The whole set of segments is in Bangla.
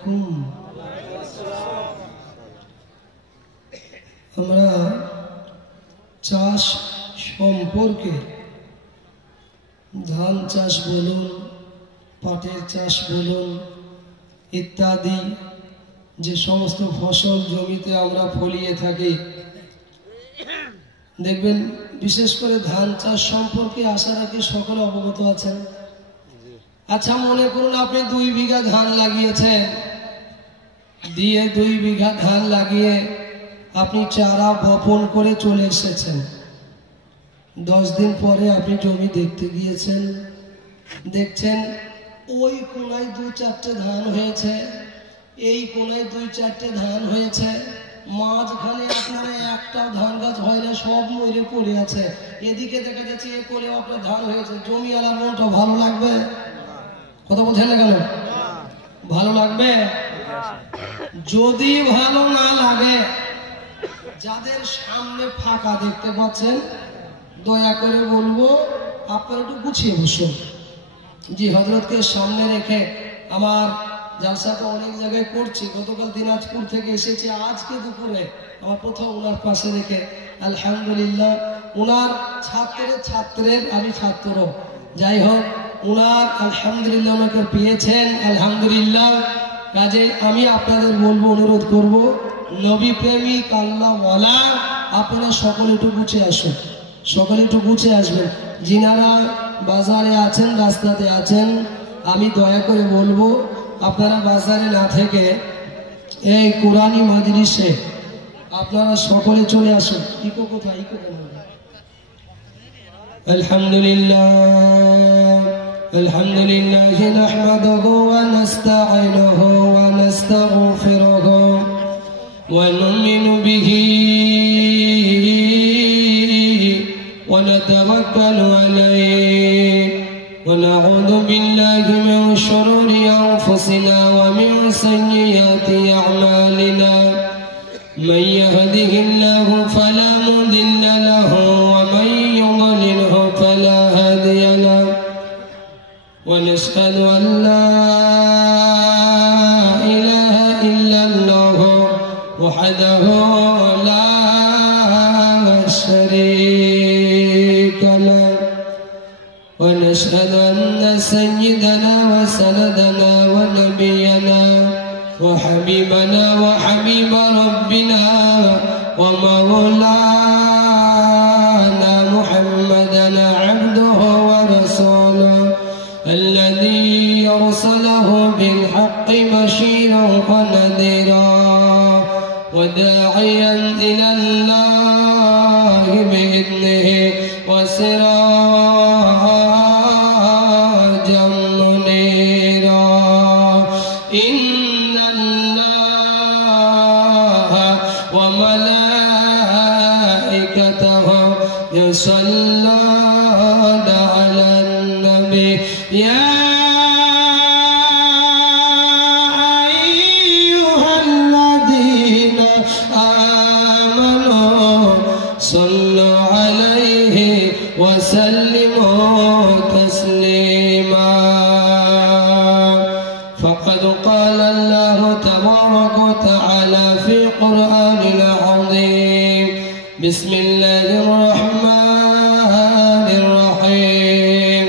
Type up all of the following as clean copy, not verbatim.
আলাইকুম। আমরা চাষ সম্পর্কে ধান চাষ বলুন, পাটের চাষ বলুন ইত্যাদি যে সমস্ত ফসল জমিতে আমরা ফলিয়ে থাকি, দেখবেন বিশেষ করে ধান চাষ সম্পর্কে আশা রাখি সকলে অবগত আছেন। আচ্ছা, মনে করুন আপনি 2 বিঘা ধান লাগিয়েছেন, দিয়ে 2 বিঘা ধান লাগিয়ে আপনি চারা বপন করে চলে এসেছেন। 10 দিন পরে আপনি জমি দেখতে গিয়েছেন, দেখছেন ওই কোনায় 2-4টে ধান হয়েছে, এই কোনায় 2-4টে ধান হয়েছে, মাঝখানে আপনারা একটা ধান গাছ হয় না, সব মরে পড়ে আছে। এদিকে দেখা যাচ্ছে এ করেও আপনার ধান হয়েছে। জমিওয়ালার মনটা ভালো লাগবে? কথা বলছেন না কেন? ভালো লাগবে? যদি ভালো না লাগে, যাদের সামনে ফাঁকা দেখতে পাচ্ছেন দয়া করে বলবো আপনারা একটু গুছিয়ে বসুন। জি হযরতকে সামনে রেখে আমার জালসা তো অনেক জায়গায় করছি, গতকাল দিনাজপুর থেকে এসেছি, আজকে দুপুরে আমার প্রথম ওনার পাশে রেখে আলহামদুলিল্লাহ ওনার ছাত্রের আমি ছাত্র, যাই হোক ওনার আলহামদুলিল্লাহ ওনাকে পেয়েছেন আলহামদুলিল্লাহ। কাজে আমি আপনাদের বলবো, অনুরোধ করব, নবী প্রেমিক আল্লাহওয়ালা আপনারা সকলে একটু গুছিয়ে আসুন, সকলে একটু গুছিয়ে আসবেন। যিনারা বাজারে আছেন, রাস্তাতে আছেন, আমি দয়া করে বলবো আপনারা বাজারে না থেকে এই কুরআনী মাজলিসে আপনারা সকলে চলে আসুন। ইকো কোথায়? ইকো কেন? আলহামদুলিল্লাহ আলহামদুলিল্লাহ নাহমাদুহু ওয়া নাস্তাঈনুহু ওয়া নাস্তাগফিরুহু ওয়া নু'মিনু বিহি ওয়া নাতাওয়াক্কালু আলাইহি ওয়া নাউযু বিল্লাহি মিন শুরুরি আনফুসিনা ওয়া মিন সাইয়্যাতি আ'মালিনা মান ইয়াহদিহিল্লাহু ফালা মুদিল্লা লাহু ওয়া মান ইউদ্লিলহু ফালা হাদিয়া লাহু ওয়া নাশহাদু আন লা ইলাহা ইল্লাল্লাহু ওয়াহদাহু লা শারীকা লাহু ওয়া নাশহাদু আন্না সাইয়্যিদানা ওয়া সানাদানা ওয়া নাবিয়ানা ওয়া হাবিবানা ওয়া হাবিবা রাব্বিনা ওয়া মাওলানা মুহাম্মাদান আবদুহু ওয়া রাসূলুহু الذي أرسله بالحق بشيرا ونذيرا وداعيا إلى الله بإذنه وسراجا منيرا إن الله وملائكته يصلون على النبي يا أيها الذين آمنوا صلوا عليه وسلموا تسليما فقد قال الله تبارك وتعالى في القرآن العظيم بسم الله الرحمن الرحيم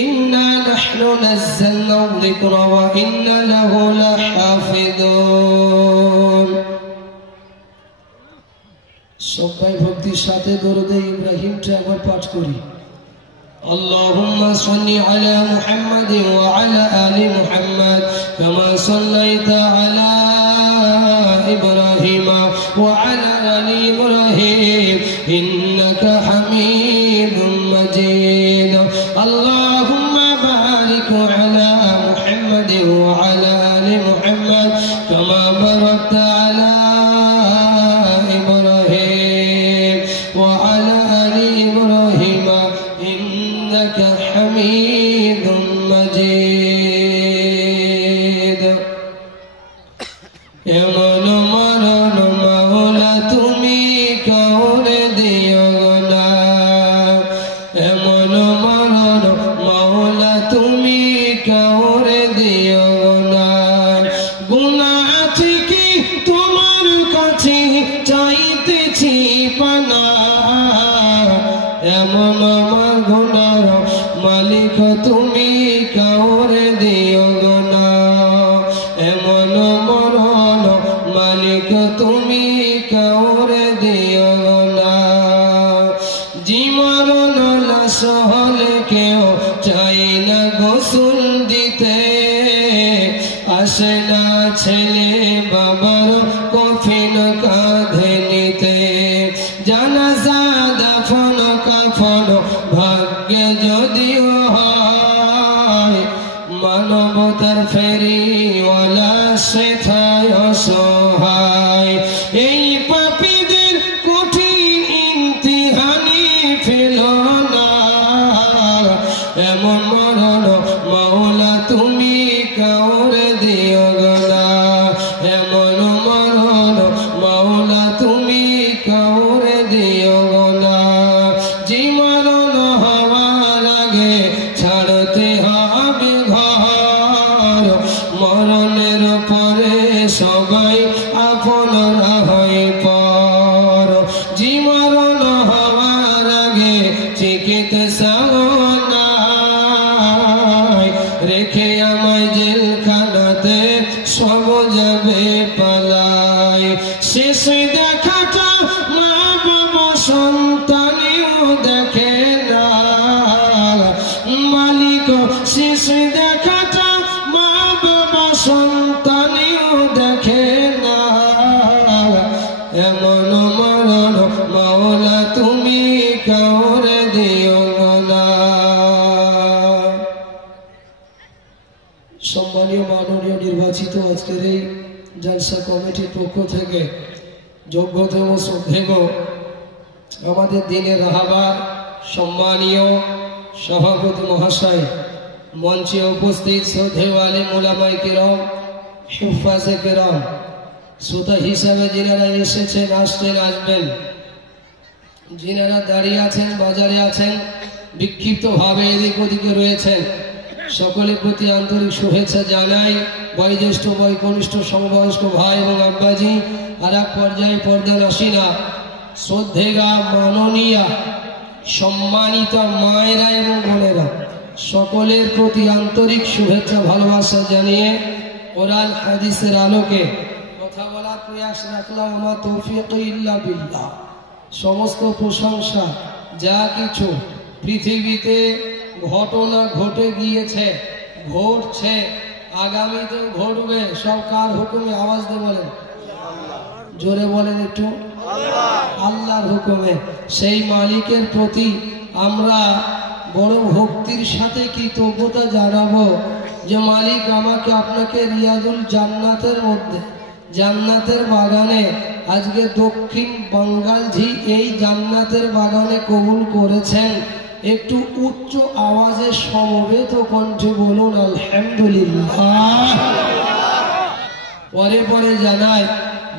إنا نحن نزلنا الذكر وإنا له لحافظون সবাই ভক্তির সাথে দরুদে ইব্রাহিমটা একবার পাঠ করি। اللهم صل على محمد وعلى آل محمد كما صليت على إبراهيم وعلى آل إبراهيم إنك حميد مجيد اللهم بارك على محمد وعلى آل محمد كما باركت على إبراهيم وعلى آل إبراهيم إنك حميد مجيد এমন মরণ মাওলা তুমি কাউরে দিও না, এমন মরণ মাওলা তুমি কাউরে দিও না, গুনাহ থেকে তোমার কাছে চাইতেছি পানা, এমন আমার গুনার মালিক তুমি কাউরে দিও না, এমন মরণ মালিক তুমি কাউরে দিও না। জীবন লাশ হলে কেউ চাই না গোসল দিতে, আসে না ছেলে বাবার কফিন কাঁধে নিতে, জানাজা দাফন কাফন ভাগ্যে যদিও হয়, মানবতার ফেরিওয়ালা সেথায় অসহায়। এই পাপীদের কঠিন ইমতিহানি ফেল না, এমন মরণ মাওলা তুমি কাউরে দিও না, এমন মরণ মাওলা তুমি কাউরে দিও না। যে মরণ হওয়ার আগে ছাড়তে হবে ঘর, মরণের পরে সবাই আপনরা হয় পর। যে মরণ হওয়ার আগে চিকিৎসা নাই, রেখে আমায় জেলখানাতে সব যাবে পালাই। শেষ দেখাটা মা বাবা সন্তানেও দেখে না, মালিক শেষ দেখাটা মা বাবা সন্তানেও দেখে না, এমন মরণ মাওলা তুমি কাউরে দিও না। সম্মানীয় মাননীয় নির্বাচিত আজকের এই জলসা কমিটির পক্ষ থেকে যোগ্যতম শ্রদ্ধেয় আমাদের দিনের রাহাবার সম্মানীয় সভাপতি মহাশয়, মঞ্চে উপস্থিত শ্রদ্ধেয় আলেম উলামায়ে কিরাম, হুফাজে কিরাম, শ্রোতা হিসাবে যিনারা এসেছেন, আসছেন, আসবেন, যিনারা দাঁড়িয়ে আছেন, বাজারে আছেন, বিক্ষিপ্তভাবে এদিক ওদিকে রয়েছেন, সকলের প্রতি আন্তরিক শুভেচ্ছা জানাই। বয়োজ্যেষ্ঠ বয়কনিষ্ঠ সমবয়স্ক ভাই এবং আব্বাজি, আর এক পর্যায়ে পর্দার আসিনা, শ্রদ্ধেয়া মাননীয়া সম্মানিত মায়েরা এবং বোনেরা, সকলের প্রতি আন্তরিক শুভেচ্ছা ভালোবাসা জানিয়ে কোরআন হাদিসের আলোকে কথা বলার প্রয়াস রাখলাম। আমার তৌফিক ইল্লা বিল্লাহ। সমস্ত প্রশংসা যা কিছু পৃথিবীতে ঘটনা ঘটে গিয়েছে, ঘটছে, আগামীতেও ঘটবে, সব কার হুকুমে? আওয়াজ দিয়ে বলেন, জোরে বলেন একটু, আল্লাহর হুকুমে। সেই মালিকের প্রতি আমরা বড় ভক্তির সাথে কৃতজ্ঞতা জানাবো যে মালিক আমাকে আপনাকে রিয়াজুল জান্নাতের মধ্যে, জান্নাতের বাগানে, আজকে দক্ষিণ বাঙ্গালঝি এই জান্নাতের বাগানে কবুল করেছেন। একটু উচ্চ আওয়াজে সমবেত কণ্ঠে বলুন আলহামদুলিল্লাহ। পরে পরে জানায়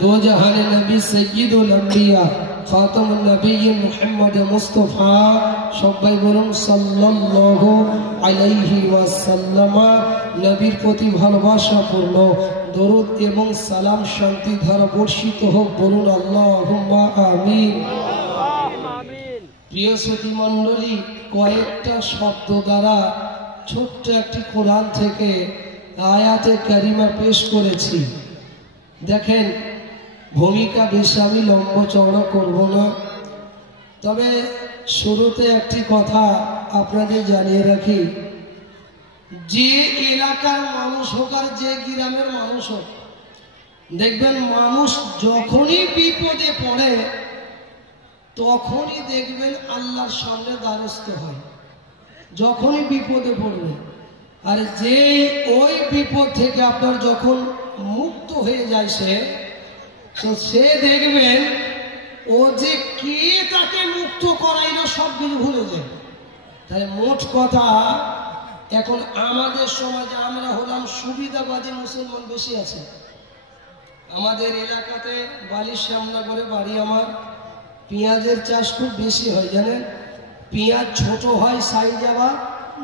দো জাহানে নবী সৈয়দুল আম্বিয়া খাতামুন নবিয়্যিন মুহাম্মদ মুস্তাফা, সবাই বলুন সাল্লাল্লাহু আলাইহি ওয়াসাল্লাম। নবীর প্রতি ভালোবাসাপূর্ণ দরুদ এবং সালাম শান্তি ধারা বর্ষিত হোক, বলুন আল্লাহুম্মা আমিন। প্রিয় শ্রোতী মণ্ডলী, কয়েকটা শব্দ দ্বারা ছোট্ট একটি কোরআন থেকে আয়াতে কারিমা পেশ করেছি। দেখেন, ভূমিকা বেশি আমি লম্বা চওড়া করব না, তবে শুরুতে একটি কথা আপনাদের জানিয়ে রাখি, যে এলাকার মানুষ হোক আর যে গ্রামের মানুষ হোক, দেখবেন মানুষ যখনই বিপদে পড়ে তখনই দেখবেন আল্লাহর সামনে দ্বারস্থ হয়, যখনই বিপদে পড়বে। আর যেই ওই বিপদ থেকে আপনার যখন মুক্ত হয়ে যায় সে দেখবেন ও যে কে তাকে মুক্ত করাইলো সব কিছু ভুলে যায়। তাই মোট কথা, এখন আমাদের সমাজে আমরা হলাম সুবিধাবাদী মুসলমান বেশি আছে। আমাদের এলাকাতে বালির শ্যামনগরে বাড়ি আমার, পেঁয়াজের চাষ খুব বেশি হয় জানেন। পেঁয়াজ ছোট হয়, সাইজ আবার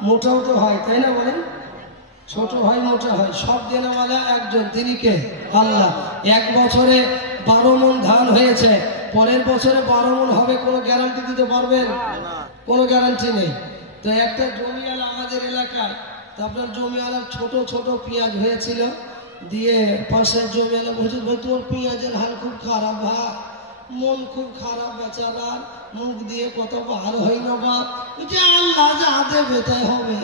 মোটাও তো হয়, তাই না বলেন? ছোট হয় মোটা হয়, সব দেনাওয়ালা একজন, তিনি কে? আল্লাহ। এক বছরে 12 মণ ধান হয়েছে, পরের বছরে 12 মণ হবে, কোনো গ্যারান্টি দিতে পারবেন? কোনো গ্যারান্টি নেই। তো একটা জমিওয়ালা আমাদের এলাকায়, তো আপনার জমিওয়ালার ছোট ছোট পেঁয়াজ হয়েছিল, দিয়ে পাশের জমিওয়ালা বলছে, ভাই তোমার পেঁয়াজের হাল খুব খারাপ, ভাই মন খুব খারাপ, বেচারা মুখ দিয়ে কত বার হয় না বাপ, যে আল্লাহ যা দেবে তাই হবে,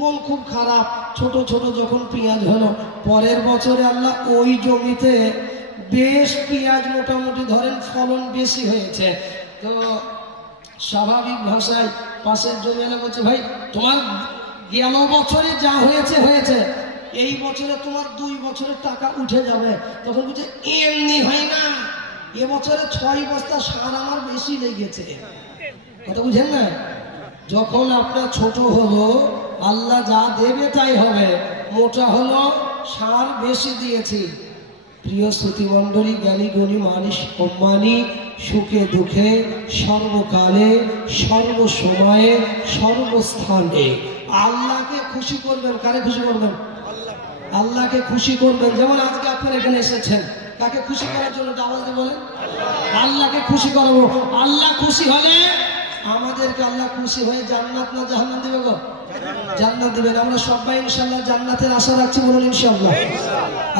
মন খুব খারাপ। ছোট ছোট যখন পেঁয়াজ হলো, পরের বছরে আল্লাহ ওই জমিতে বেশ পেঁয়াজ মোটামুটি ধরেন ফলন বেশি হয়েছে। তো স্বাভাবিক ভাষায় পাশের জমিওয়ালা বলছে, ভাই তোমার গেল বছরে যা হয়েছে হয়েছে, এই বছরে তোমার 2 বছরের টাকা উঠে যাবে। তখন বলছে এমনি হয় না, এবছরে 6 বস্তা সার আমার বেশি লেগেছে। কথা বুঝেন না? যখন আপনার ছোট হলো, আল্লাহ যা দেবে তাই হবে, মোটা হলো সার বেশি দিয়েছি। প্রিয় শ্রুতিমণ্ডলী, জ্ঞানী গুণী মানিস সম্মানী, সুখে দুঃখে সর্বকালে সর্বসময়ে সর্বস্থানে আল্লাহকে খুশি করবেন। কারে খুশি করবেন? আল্লাহকে খুশি করবেন। যেমন আজকে আপনারা এখানে এসেছেন, কাকে খুশি করার জন্য? আওয়াজ দিয়ে বলেন, আল্লাহকে খুশি করাবো। আল্লাহ খুশি হলে আমাদেরকে আল্লাহ খুশি হয়ে জান্নাত না জাহান্নাম দিবে গো? জান্নাত দিবেন। আমরা সবাই ইনশাআল্লাহ জান্নাতের আশা রাখছি, বলুন ইনশাআল্লাহ।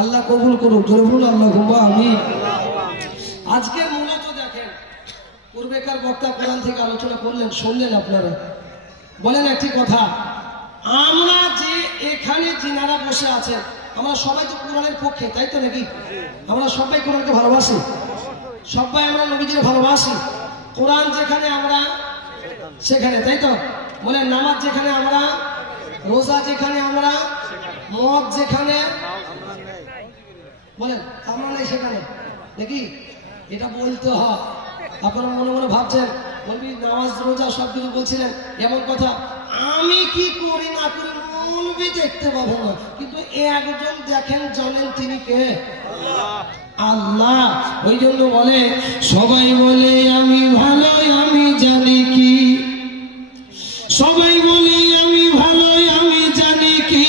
আল্লাহ কবুল করুক, জোরে বলুন আল্লাহুম্মা আমিন। আজকের মূলত দেখেন, পূর্বেকার বক্তা কোরআন থেকে আলোচনা করলেন, শুনলেন আপনারা। বলেন একটি কথা, আমরা যে এখানে যিনারা বসে আছেন, আমরা সবাই তো কোরআনের পক্ষে, তাই তো নাকি? আমরা সবাই কোরআনকে ভালোবাসি, সবাই আমরা নবীজিকে ভালোবাসি। কোরআন যেখানে আমরা সেখানে, তাই তো? বলে নামাজ যেখানে আমরা, রোজা যেখানে আমরা, মদ যেখানে, বলেন আমরা নাই সেখানে নাকি? এটা বলতে হয়। আপনারা মনে মনে ভাবছেন বলবি নামাজ রোজা সবকিছু বলছিলেন, এমন কথা আমি কি করি না করি মৌলবি দেখতে পাবো না, কিন্তু একজন দেখেন, জানেন তিনি কে? আল্লাহ। ওই জন্য বলে, সবাই বলে আমি ভালো, আমি জানি কি, সবাই বলে আমি ভালো, আমি জানি কি,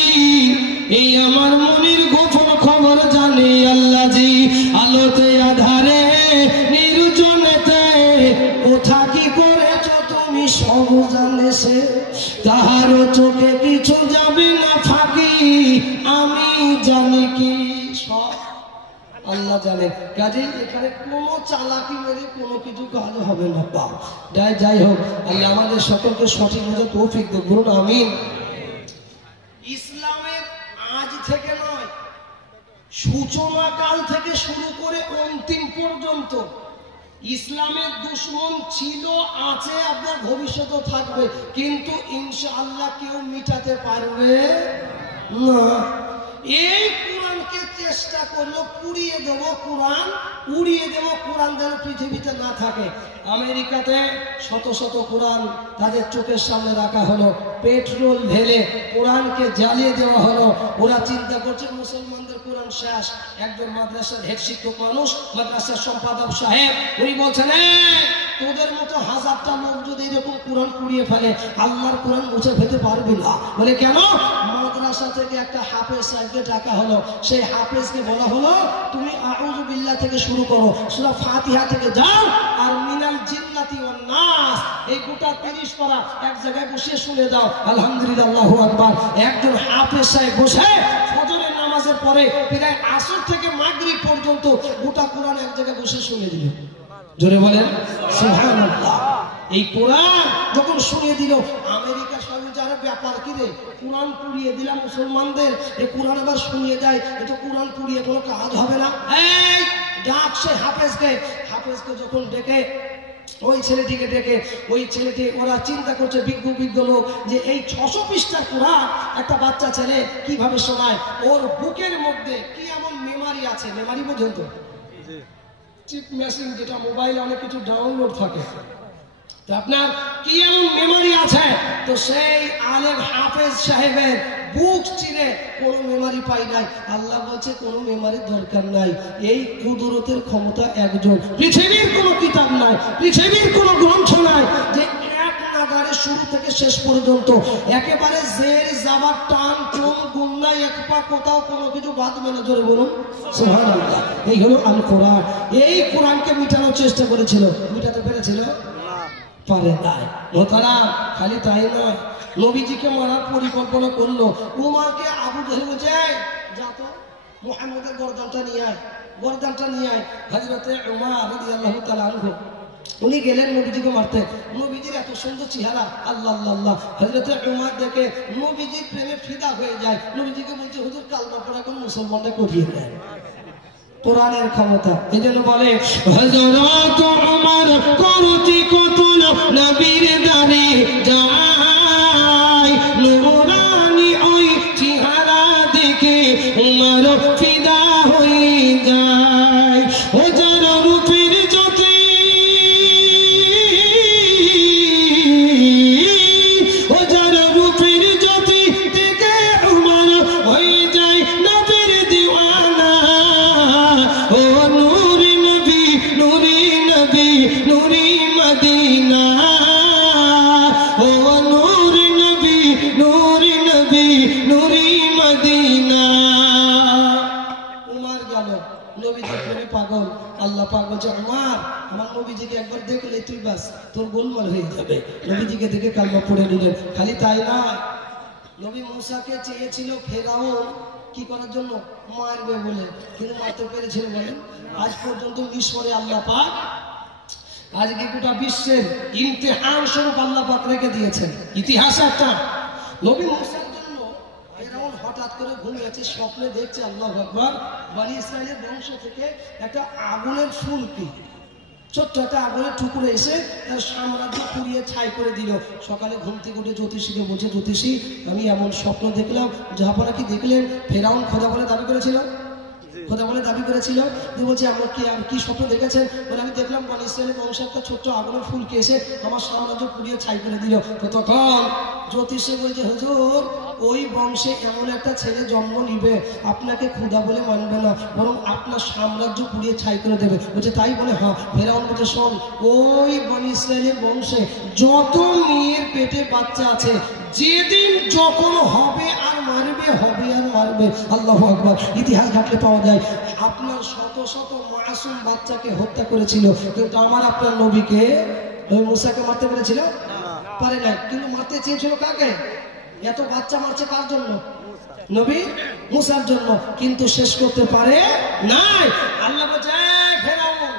এই আমার মনের গোপন খবর জানে আল্লাহ জি। আলোতে আধারে নির্জনেতে কোথা কি করেছ তুমি সব জানে সে, তাহারও চোখে কিছু যাবে না ফাঁকি, আমি জানি কি, সব আল্লাহ জানে। কাজে এখানে কোনো চালাকি মেরে কোনো কিছু কাজ হবে না। যাই হোক, আল্লাহ আমাদের সকলকে সঠিক মতো তৌফিক দেব, বলুন আমিন। ইসলামের আজ থেকে নয়, সূচনা কাল থেকে শুরু করে অন্তিম পর্যন্ত ইসলামের দুশমন ছিল, আছে, আপনার ভবিষ্যতেও থাকবে, কিন্তু ইনশাআল্লাহ কেউ মিটাতে পারবে না। এই কোরআনকে চেষ্টা করলো পুড়িয়ে দেবো, কোরআন উড়িয়ে দেবো, কোরআন যেন পৃথিবীতে না থাকে। আমেরিকাতে শত শত কোরআন তাদের চোখের সামনে রাখা হলো, পেট্রোল ঢেলে কোরআনকে জ্বালিয়ে দেওয়া হলো। ওরা চিন্তা করছে মুসলমানদের কোরআন শেষ। একজন মাদ্রাসার হেড শিক্ষক মানুষ, মাদ্রাসার সম্পাদক সাহেব, উনি বলছেন, তোদের মতো হাজারটা লোক যদি এরকম কোরআন পুড়িয়ে ফেলে, আল্লাহর কোরআন মুছে ফেলতে পারবি না। বলে কেন? মাদ্রাসা থেকে একটা হাফেজ সাহেবকে ডাকা হলো, সেই হাফেজকে বলা হলো, তুমি আউযু বিল্লাহ থেকে শুরু করো, সূরা ফাতিহা থেকে যাও, আর মিনাল জিন্নাতি ওয়ান নাস এই গোটা 30 পারা এক জায়গায় বসে শুনে দাও। আলহামদুলিল্লাহ, আল্লাহু আকবার। একজন হাফেজ সাহেব বসে ফজরের নামাজের পরে প্রায় আসর থেকে মাগরিব পর্যন্ত গোটা কোরআন এক জায়গায় বসে শুনে দিল। জোরে বলেন সুবহানাল্লাহ। এই কোরআন যখন শুনিয়ে দিল, আমেরিকা স্বামী যারা ব্যাপার কি রে, কোরআন পুড়িয়ে দিলাম মুসলমানদের, এই কোরআন আবার শুনিয়ে দেয়, এটা কোরআন পুড়িয়ে কোনো কাজ হবে না। এই ডাক সে হাফেজকে, হাফেজকে যখন ডেকে ওই ছেলেটিকে ডেকে, ওই ছেলেটি, ওরা চিন্তা করছে বিজ্ঞ লোক, যে এই 600 পৃষ্ঠার কোরআন একটা বাচ্চা ছেলে কিভাবে শোনায়, ওর বুকের মধ্যে কি এমন মেমারি আছে, মেমারি পর্যন্ত চিপ মেশিন, যেটা মোবাইলে অনেক কিছু ডাউনলোড থাকে, তো আপনার কি এমন মেমোরি আছে, তো সেই আলেম হাফেজ সাহেবের বুক চিনে কোনো মেমোরি পাই নাই। আল্লাহ বলছে কোনো মেমোরির দরকার নাই, এই কুদরতের ক্ষমতা একজন। পৃথিবীর কোনো কিতাব নাই, পৃথিবীর কোনো গ্রন্থ নাই যে এক নাগারে শুরু থেকে শেষ পর্যন্ত একেবারে জের জাবার টান ক্রম নামাজের গুণ নাই, এক পা কোথাও কোনো কিছু বাঁধবে না, জোরে বলুন সুবহানাল্লাহ। এই হলো আল কোরআন। এই কোরআনকে মিটানোর চেষ্টা করেছিল, মিটাতে পেরেছিল? পারে নাই। মোহতারাম, খালি তাই নয়, নবীজিকে মারার পরিকল্পনা করলো। উমারকে আবু জাহেল বলছে, যা তো মুহাম্মদের গর্দানটা নিয়ে আয়, গর্দানটা নিয়ে আয়। হযরতে উমর রাদিয়াল্লাহু তাআলা আনহু উনি গেলেন নবীজিকে মারতে। নবীজির এত সুন্দর চেহারা, আল্লাহ আল্লাহ আল্লাহ। হযরতে উমর দেখে নবীজির প্রেমে ফিদা হয়ে যায়। নবীজিকে বলছে, হুজুর কালমা পড়া কোন মুসলমানরা করিয়ে দেয়। কোরআনের ক্ষমতা। এই জন্য বলে হযরত উমর করতি কতল নবীর দারে যায়, নূরানি ওই চেহারা দেখে উমর ফিদা হয়ে যায়। ও যার রূপের জ্যোতি, ও যার রূপের জ্যোতি দেখে উমর হয়ে যায় নবীর দিওয়ানা। ও নূরি নবী, নূরি নবী, নূরি মদিনা। ও নূরি নবী, নূরি নবী, নূরি মদিনা। উমর গেল নবীজির প্রেমে পাগল। আল্লাহ পাক বলছে, উমর আমার নবীজিকে একবার দেখলে তুই বাস তোর গোলমাল হয়ে যাবে। নবীজিকে দেখে কালমা পড়ে নিলেন। খালি তাই না, নবী মুসাকে চেয়েছিল ফেরাউন কি করার জন্য? মারবে বলে, কিন্তু মারতে পেরেছিল বলেন? আজ পর্যন্ত মিশরে আল্লাহ পাক আজকে গোটা বিশ্বের ইমতিহান স্বরূপ আল্লাহ পাক রেখে দিয়েছেন। ইতিহাস একটা, নবী মুসার জন্য ফেরাউন হঠাৎ করে ঘুমিয়েছে, স্বপ্নে দেখছে আল্লাহু আকবার বনি ইসরাইলের বংশ থেকে একটা আগুনের ফুলকি, ছোট্ট একটা আগুনের টুকরো এসে তার সাম্রাজ্য পুড়িয়ে ছাই করে দিল। সকালে ঘুম থেকে উঠে জ্যোতিষীকে বলছে, জ্যোতিষী আমি এমন স্বপ্ন দেখলাম। জাহাপনা কি দেখলেন? ফেরাউন খোদা বলে দাবি করেছিল, খোদা বলে দাবি করেছিল। তুই বলছে আমার কি স্বপ্ন দেখেছেন? বলে আমি দেখলাম বনি ইসরাইলের বংশ একটা ছোট্ট আগুনের ফুলকে এসে আমার সাম্রাজ্য পুড়িয়ে ছাই করে দিল। তো তখন জ্যোতিষী বলছে, হুজুর ওই বংশে এমন একটা ছেলে জন্ম নিবে আপনাকে খোদা বলে মানবে না, বরং আপনার সাম্রাজ্য পুড়িয়ে ছাই করে দেবে। বলছে তাই? বলে হ্যাঁ। ফেরাউন বলছে, শোন, ওই বনি ইসরাইলের বংশে যত মেয়ের পেটে বাচ্চা আছে, যেদিন যখন হবে আর মারবে, হবে আর মারবে। আল্লাহু আকবার। ইতিহাস ঘাটলে পাওয়া যায় আপনার শত শত মাসুম বাচ্চাকে হত্যা করেছিল, কিন্তু আমার আপনার নবীকে, নবী মুসাকে মারতে পেরেছিল? পারে নাই। কিন্তু মারতে চেয়েছিল কাকে? এত বাচ্চা মারছে কার জন্য? নবী মুসার জন্য, কিন্তু শেষ করতে পারে নাই। আল্লাহ বলছে, ফেরাউন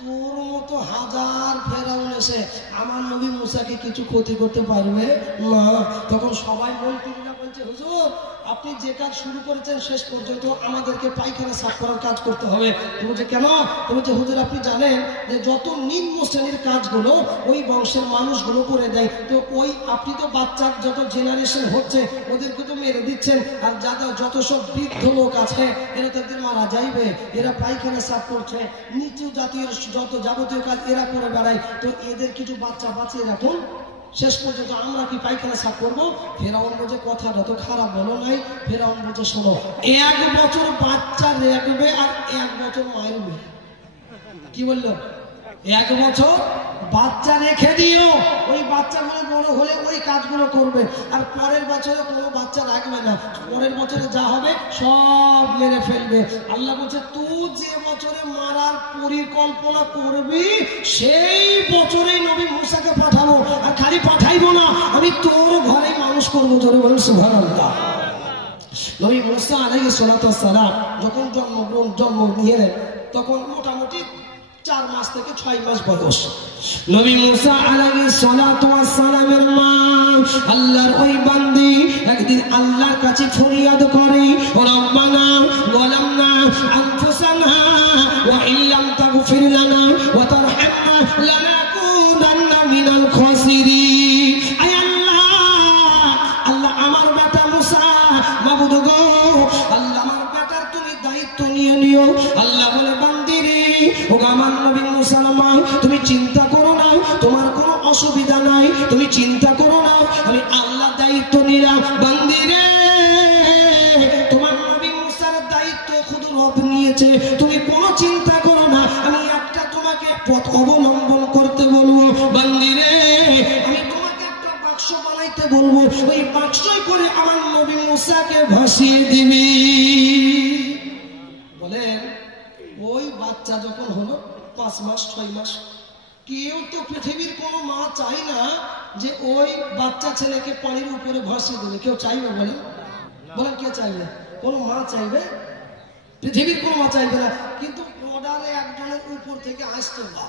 তোর মতো হাজার ফেরাউন এসে আমার নবী মুসাকে কিছু ক্ষতি করতে পারবে না। তখন সবাই মন্ত্রীরা বলছে, হুজুর আপনি যে কাজ শুরু করেছেন শেষ পর্যন্ত আমাদেরকে পায়খানা সাফ করার কাজ করতে হবে। তো বলছে কেন? তো বলছে, হুজুর আপনি জানেন যে যত নিম্ন শ্রেণীর কাজগুলো ওই বংশের মানুষগুলো করে দেয়, তো ওই আপনি তো বাচ্চার যত জেনারেশন হচ্ছে ওদেরকে তো মেরে দিচ্ছেন, আর যারা যত সব বৃদ্ধ লোক আছে এরা তো একদিন মারা যাইবে, এরা পায়খানা সাফ করছে, নিচু জাতীয় যত যাবতীয় কাজ এরা করে বেড়ায়, তো এদের কিছু বাচ্চা বাঁচিয়ে রাখুন, শেষ পর্যন্ত আমরা কি পায়খানা সাফ করবো? ফেরাউন বলছে, কথাটা তো খারাপ বলো নাই। ফেরাউন বলছে, শোনো, 1 বছর বাচ্চা রাখবে আর 1 বছর মারবে। কি বললো? 1 বছর বাচ্চা রেখে দিও, ওই বাচ্চাগুলো বড় হলে ওই কাজগুলো করবে, আর পরের বছরে কোনো বাচ্চা রাখবে না, পরের বছরে যা হবে সব মেরে ফেলবে। আল্লাহ বলছে, তুই যে বছরে মারার পরিকল্পনা করবি সেই বছরেই নবী মুসাকে পাঠাবো, আর খালি পাঠাইবো না, আমি তোর ঘরে মানুষ করবো। জোরে বলেন সুবহানাল্লাহ। নবী মুসা আলাইহিস সালাতু ওয়াস সালাম যখন জন্ম নিলেন তখন মোটামুটি 4 মাস থেকে 6 মাস বয়স। নবী মুসা আলাইহিস সালাতু ওয়াস সালামের মা আল্লাহর ওই বান্দি একদিন আল্লাহর কাছে ফরিয়াদ করে, রব্বানা যালামনা আনফুসানা ওয়া ইল্লাম তাগফির লানা ওয়া তারহামনা লানাকুনান্না মিনাল খাসিরিন। আয় আল্লাহ, আল্লাহ আমার বেটা মুসা, মাবুদ গো আল্লাহ আমার বেটার তুমি দায়িত্ব নিয়ে নিও। আল্লাহ বলে, বান্দি রে, ও আমার নবী মুসা মা, তুমি চিন্তা করো না, তোমার কোনো অসুবিধা নাই, তুমি চিন্তা করো না, আমি আল্লাহ দায়িত্ব নিলাম। বান্দি রে, তোমার নবী মুসার দায়িত্ব খুদ রব নিয়েছে, তুমি কোনো চিন্তা করো না, আমি একটা তোমাকে পথ অবলম্বন করতে বলবো। বান্দি রে, আমি তোমাকে একটা বাক্স বানাইতে বলবো ওই বাক্সয় করে আমার নবী মুসাকে ভাসিয়ে দিবি। বলেন ওই বাচ্চা যখন হলো 5 মাস 6 মাস, কেউ তো পৃথিবীর কোনো মা চাই না যে ওই বাচ্চা ছেলেকে পানির উপরে ভাসিয়ে দেবে। কেউ চাইবে? বলেন বলেন কে চাইবে? কোনো মা চাইবে? পৃথিবীর কোনো মা চাইবে না। কিন্তু অর্ডারে একজনের উপর থেকে আসতে হবে।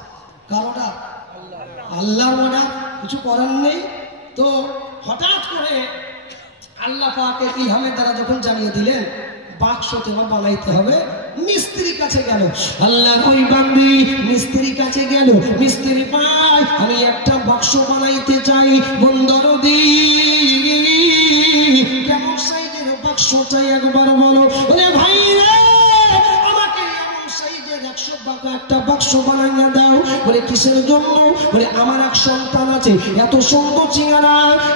কার অর্ডার? আল্লাহর অর্ডার, কিছু করার নেই। তো হঠাৎ করে আল্লাহ পাকের ইলহামের দ্বারা যখন জানিয়ে দিলেন বাক্স তোমার বানাইতে হবে, মিস্ত্রির কাছে গেল। আল্লাহ ওই বান্দি মিস্ত্রির কাছে গেল। মিস্ত্রি পায় আমি একটা বাক্স বানাইতে চাই, বন্দরদি কেমন সাইজের বাক্স চাই একবার বলো। বলে ভাই রে আমাকে এমন সাইজের 100 টাকা একটা বাক্স বানাইয়া দাও। বলে কিসের জন্য? বলে আমার এক সন্তান আছে, এত সুন্দর চেহারা,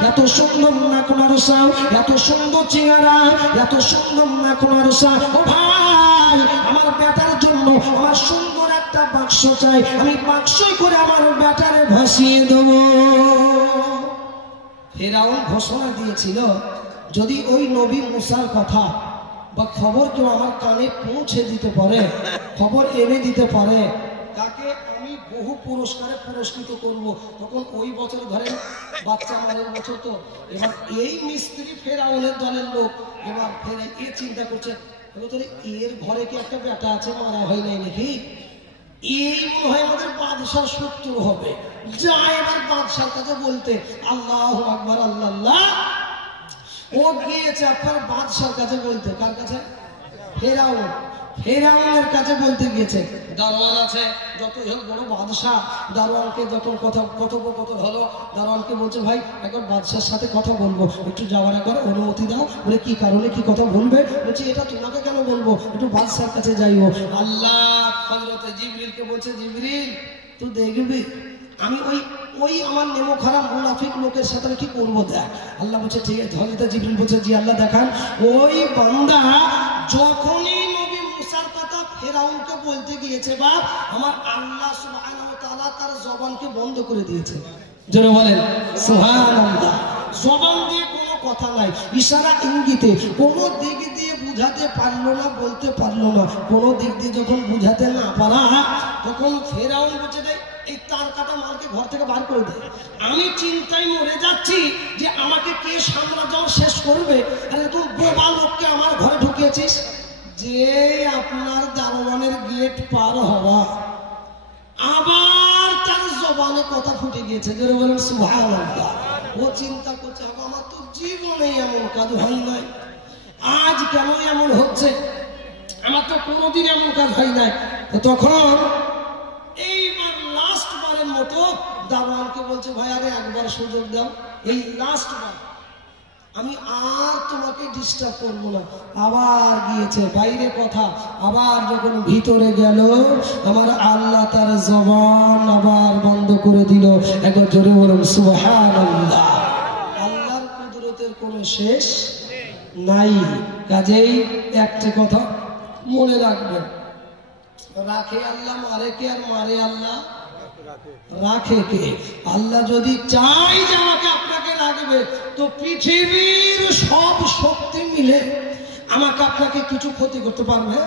এত সুন্দর নাক নরসা, এত সুন্দর চেহারা, এত সুন্দর নাক নরসা। ও ভাই আমার বেটার জন্য আমার সুন্দর একটা বাক্স চাই, আমি বাক্সই করে আমার বেটারে ভাসিয়ে দেব। ফেরাউন ঘোষণা দিয়েছিল যদি ওই নবী মুসার কথা বা খবর কেউ আমার কানে পৌঁছে দিতে পারে, খবর এনে দিতে পারে, তাকে আমি বহু পুরস্কারে পুরস্কৃত করব। তখন ওই বছর ধরেন বাচ্চা মারের বছর। তো এবার এই মিস্ত্রি ফেরাউনের দলের লোক এবার ফেরে এ চিন্তা করছে এর ঘরে কি একটা বেটা আছে, মারা হয় নাই নাকি? এই মনে হয় আমাদের বাদশার শত্রু হবে। যা এবার বাদশার কাছে বলতে, আল্লাহু আকবার, আল্লাহ। ও গিয়েছে আপনার বাদশার কাছে বলতে। কার কাছে? ফেরাউন। ফেরাউনের কাছে বলতে গিয়েছে। দারোয়ান আছে, যতই হোক বড় বাদশাহ, দারোয়ানকে যখন কথোপকথন হলো, দারোয়ানকে বলছে ভাই একবার বাদশার সাথে কথা বলবো, একটু যাওয়ার একবার অনুমতি দাও। বলে কি কারণে, কি কথা বলবে? বলছি এটা তোমাকে কেন বলবো, একটু বাদশার কাছে যাইও। আল্লাহ হযরত জিবরিলকে বলছে জিবরিল তুই দেখবি আমি ওই আমার নেমো খারাপ মুনাফিক লোকের সাথে কি করবো দেখ। আল্লাহ বলছে ঠিক আছে। হযরত জিবরিল বলছে জি আল্লাহ দেখান। ওই বান্দা যখনই নবী মুসার কথা ফেরাউনকে বলতে গিয়েছে বাপ, আমার আল্লাহ সুবহানাহু ওয়া তাআলা তার জবানকে বন্ধ করে দিয়েছে। জোরে বলেন সুবহানাল্লাহ। জবান দিয়ে কোনো কথা নাই, ইশারা ইঙ্গিতে, কোনো দিক দিয়ে বুঝাতে পারলো না, বলতে পারলো না। কোনো দিক দিয়ে যখন বুঝাতে না পারা, তখন ফেরাউন বলছে এই তার কাটা মালকে ঘর থেকে বার করে দেয়। আমি চিন্তায় মরে যাচ্ছি যে আমাকে কে সাম্রাজ্য শেষ করবে। আরে তুই বোবা লোককে আমার ঘরে ঢুকিয়েছিস। যে আপনার দারোয়ানের গেট পার হওয়া আবার তার জবানে কথা ফুটে গিয়েছে। জোরে বলেন সুবহানাল্লাহ। ও চিন্তা করছে আমার তো জীবনে এমন কাজ হয় নাই, আজ কেন এমন হচ্ছে, আমার তো কোনোদিন এমন কাজ হয় নাই। তখন এইবার লাস্ট বারের মতো দারোয়ানকে বলছে ভাই আরে একবার সুযোগ দাও, এই লাস্ট বার, আমি আর তোমাকে ডিস্টার্ব করবো না। আবার গিয়েছে বাইরে কথা, আবার যখন ভিতরে গেল আমার আল্লাহ তার জবান আবার বন্ধ করে দিল। একবার জোরে বলুন সুবহানাল্লাহ। আল্লাহর কুদরতের কোনো শেষ নাই। কাজেই একটা কথা মনে রাখবেন, রাখে আল্লাহ, মারে কে? আর মারে আল্লাহ, রাখে কে? আল্লাহ যদি চাই যে আমাকে আপনাকে রাখবে, তো পৃথিবীর সব শক্তি মিলে আমাকে আপনাকে কিছু ক্ষতি করতে পারবে?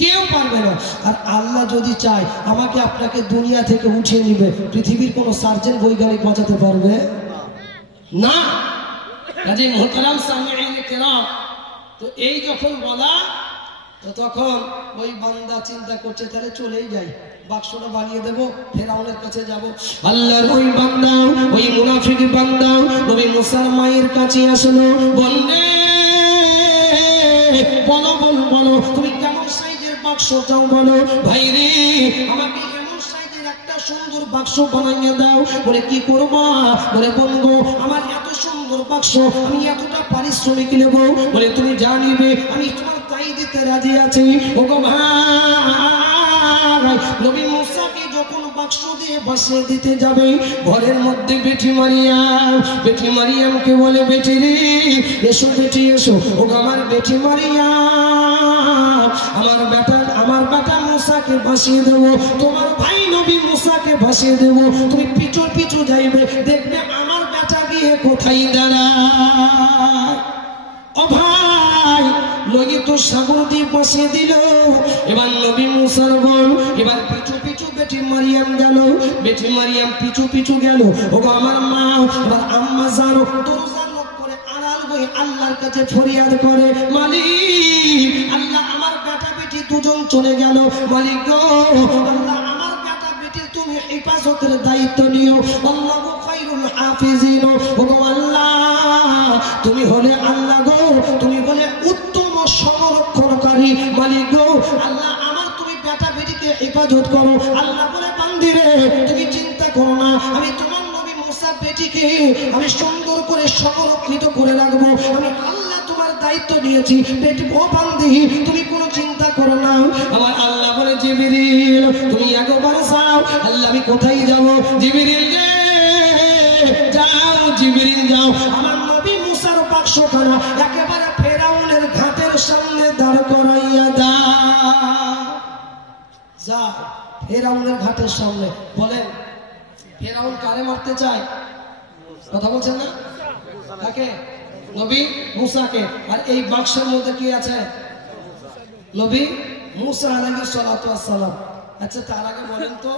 কেউ পারবে না। আর আল্লাহ যদি চায় আমাকে আপনাকে দুনিয়া থেকে উঠিয়ে নিবে, পৃথিবীর কোন সার্জন বৈজ্ঞানিক বাঁচাতে পারবে না। কাজে মুহতারাম সামিঈনে কেরাম, তো এই যখন বলা, তো তখন ওই বান্দা চিন্তা করছে তাহলে চলেই যাই, বাক্সটা বানিয়ে দেবো, ফেরাউনের কাছে যাব। আল্লাহর ওই বান্দা, ওই মুনাফিক বান্দা নবী মুসার মায়ের কাছে আসলো। বললে বলো বলো বলো তুমি কেমন সাইজের বাক্স চাও বলো। ভাই রে আমাকে এমন সাইজের একটা সুন্দর বাক্স বানিয়ে দাও। বলে কি করবা? বলে বলবো আমার এত সুন্দর বাক্স আমি এতটা পারিশ্রমিক নেব। বলে তুমি জানিবে আমি তোমার তাই দিতে রাজি আছি। ও গো ভাই, নবী মুসাকে যখন বাক্স দিয়ে ভাসিয়ে দিতে যাবে, ঘরের মধ্যে বেটি মারিয়ামকে বলে বেটি রে এসো, বেটি এসো। ও আমার বেটি মারিয়াম, আমার বেটা মুসাকে ভাসিয়ে দেবো, তোমার ভাই নবী মুসাকে ভাসিয়ে দেবো। তুমি পিছু পিছু যাইবে, দেখবে আমার বেটা গিয়ে গিয়ে কোথায় দাঁড়ায়। ও ভাই, নদী তো সাগর দিয়ে পাশে দিল। এবার নবী মুসার বল, এবার পিছু পিছু বেটি মারিয়াম গেল, বেটি মারিয়াম পিছু পিছু গেল। ও আমার মা, এবার আম্মা জানো দরজা নক করে আড়াল হয়ে আল্লাহর কাছে ফরিয়াদ করে, মালিক আল্লাহ আমার বেটা বেটি দুজন চলে গেল, মালিক গো আল্লাহ আমার বেটা বেটির তুমি হেফাজতের দায়িত্ব নিও, আল্লাহু খায়রুল হাফিজিন। ও আল্লাহ তুমি হলে আল্লাহ গো, তুমি বলে উত্তম সংরক্ষণকারী, মালিক গো আল্লাহ আমার তুমি বেটা বেটিকে হেফাজত করো। আল্লাহ বলে বান্দিরে তুমি চিন্তা করো না, আমি তোমার নবী মুসা বেটিকে আমি সুন্দর করে সংরক্ষিত করে রাখবো, আমি আল্লাহ তোমার দায়িত্ব নিয়েছি বেটি। ও বান্দি তুমি কোনো চিন্তা করো না। আমার আল্লাহ বলে জিবরিল তুমি একবার যাও। আল্লাহ আমি কোথায় যাব? জিবরিল রে যাও, জিবরিল যাও, আমার নবী মুসার বাক্সখানা একেবারে ফেরাউনের ঘাটের সামনে দাঁড় করাইয়া দাও। যা ফেরাউনের ঘাটের সামনে। বলেন ফেরাউন কারে মারতে চায়? কথা বলছেন না? কাকে? নবী মুসাকে। আর এই বাক্সের মধ্যে কি আছে? নবী মুসা আলাইহিস সালাতু ওয়াস সালাম। আচ্ছা তার আগে বলেন তো,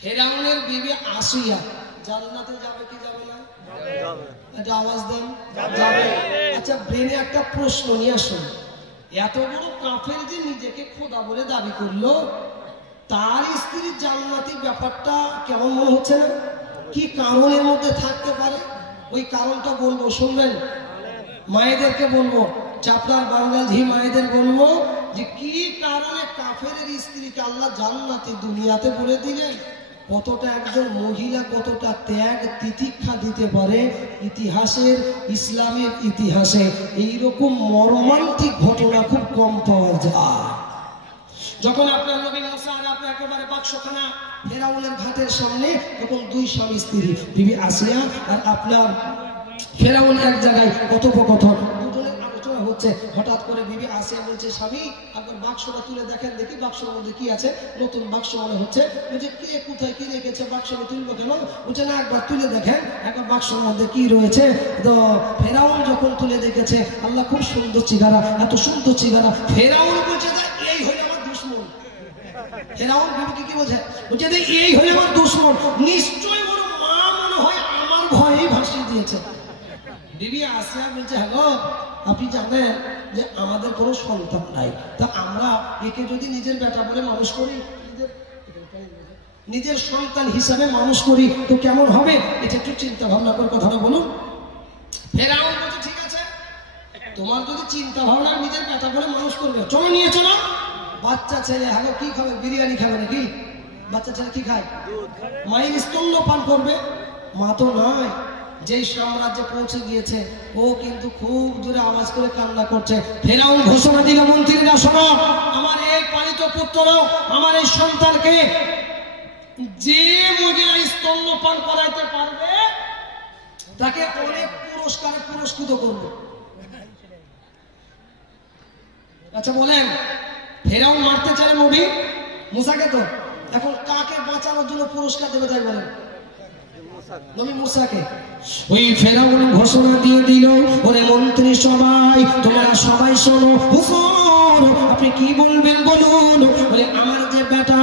ফেরাউনের বিবি আসিয়া জান্নাতে যাবে কি যাবে না? এটা আওয়াজ দেন, যাবে। আচ্ছা ব্রেনে একটা প্রশ্ন নিয়ে আসুন, এত বড় কাফের যে নিজেকে খোদা বলে দাবি করলো, তার স্ত্রীর জান্নাতি ব্যাপারটা কেমন মনে হচ্ছে না? কি কারণের মধ্যে থাকতে পারে? ওই কারণটা বলবো, শুনবেন? মায়েদেরকে বলবো, চাপলার বাঙালি মায়েদের বলবো যে কি কারণে কাফের স্ত্রীকে আল্লাহ জান্নাতি দুনিয়াতে বলে দিলেন। কতটা একজন মহিলা কতটা ত্যাগ তিতিক্ষা দিতে পারে ইতিহাসের, ইসলামের ইতিহাসে এইরকম মর্মান্তিক ঘটনা খুব কম পাওয়া যায়। যখন আপনার নবী মুসা আর আপনি একেবারে বাক্সখানা ফেরাউনের ঘাটের সামনে, তখন দুই স্বামী স্ত্রী বিবি আসিয়া আর আপনার ফেরাউন এক জায়গায় কথোপকথন, দুজনের আলোচনা হচ্ছে। হঠাৎ করে বিবি আসিয়া বলছে, স্বামী আপনার বাক্সটা তুলে দেখেন দেখি বাক্সের মধ্যে কি আছে। নতুন বাক্স মনে হচ্ছে। বলছে কে কোথায় কি রেখেছে, বাক্স তুলবো কেন? বলছে না একবার তুলে দেখেন একবার বাক্সের মধ্যে কি রয়েছে। তো ফেরাউন যখন তুলে দেখেছে, আল্লাহ খুব সুন্দর চেহারা, এত সুন্দর চেহারা। ফেরাউন বলছে এই হলো আমার দুশমন। ফেরাউন বিবিকে কি বলছে? বলছে এই হলো আমার দুশমন, নিশ্চয়ই ওর মা মনে হয় আমার ভয়ে ভাসিয়ে দিয়েছে। বিবি আসিয়া বলছে, হ্যাঁ গো আপনি জানেন যে আমাদের কোনো সন্তান নাই, তা আমরা একে যদি নিজের বেটা বলে মানুষ করি, নিজের সন্তান হিসাবে মানুষ করি তো কেমন হবে? এটা একটু চিন্তা ভাবনা করে কথাটা বলুন। ফেরাউন বলছে ঠিক আছে, তোমার যদি চিন্তা ভাবনা নিজের বেটা বলে মানুষ করবে, চলো নিয়ে চলো। বাচ্চা ছেলে, হ্যাঁ কি খাবে? বিরিয়ানি খাবে নাকি? বাচ্চা ছেলে কি খায়? মায়ের স্তন্য পান করবে। মা তো নয়, যেই সাম্রাজ্যে পৌঁছে গিয়েছে ও কিন্তু খুব জোরে আওয়াজ করে কান্না করছে। ফেরাউন ঘোষণা দিল, মন্ত্রীরা শোনো, আমার এই পালিত পুত্র, আমার এই সন্তানকে যে মহিলা স্তন্যপান করাইতে পারবে তাকে অনেক পুরস্কারে পুরস্কৃত করবে। আচ্ছা বলেন, ফেরাউন মারতে চায় নবী মুসাকে, তো এখন কাকে বাঁচানোর জন্য পুরস্কার দেবে তাই বলেন? নবী মুসাকে। ওই ফেরাউন ঘোষণা দিয়ে দিল, ওরে মন্ত্রী সবাই, তোমরা সবাই শোনো, হুজুর আপনি কি বলবেন বলুন। বলে আমার যে বেটা,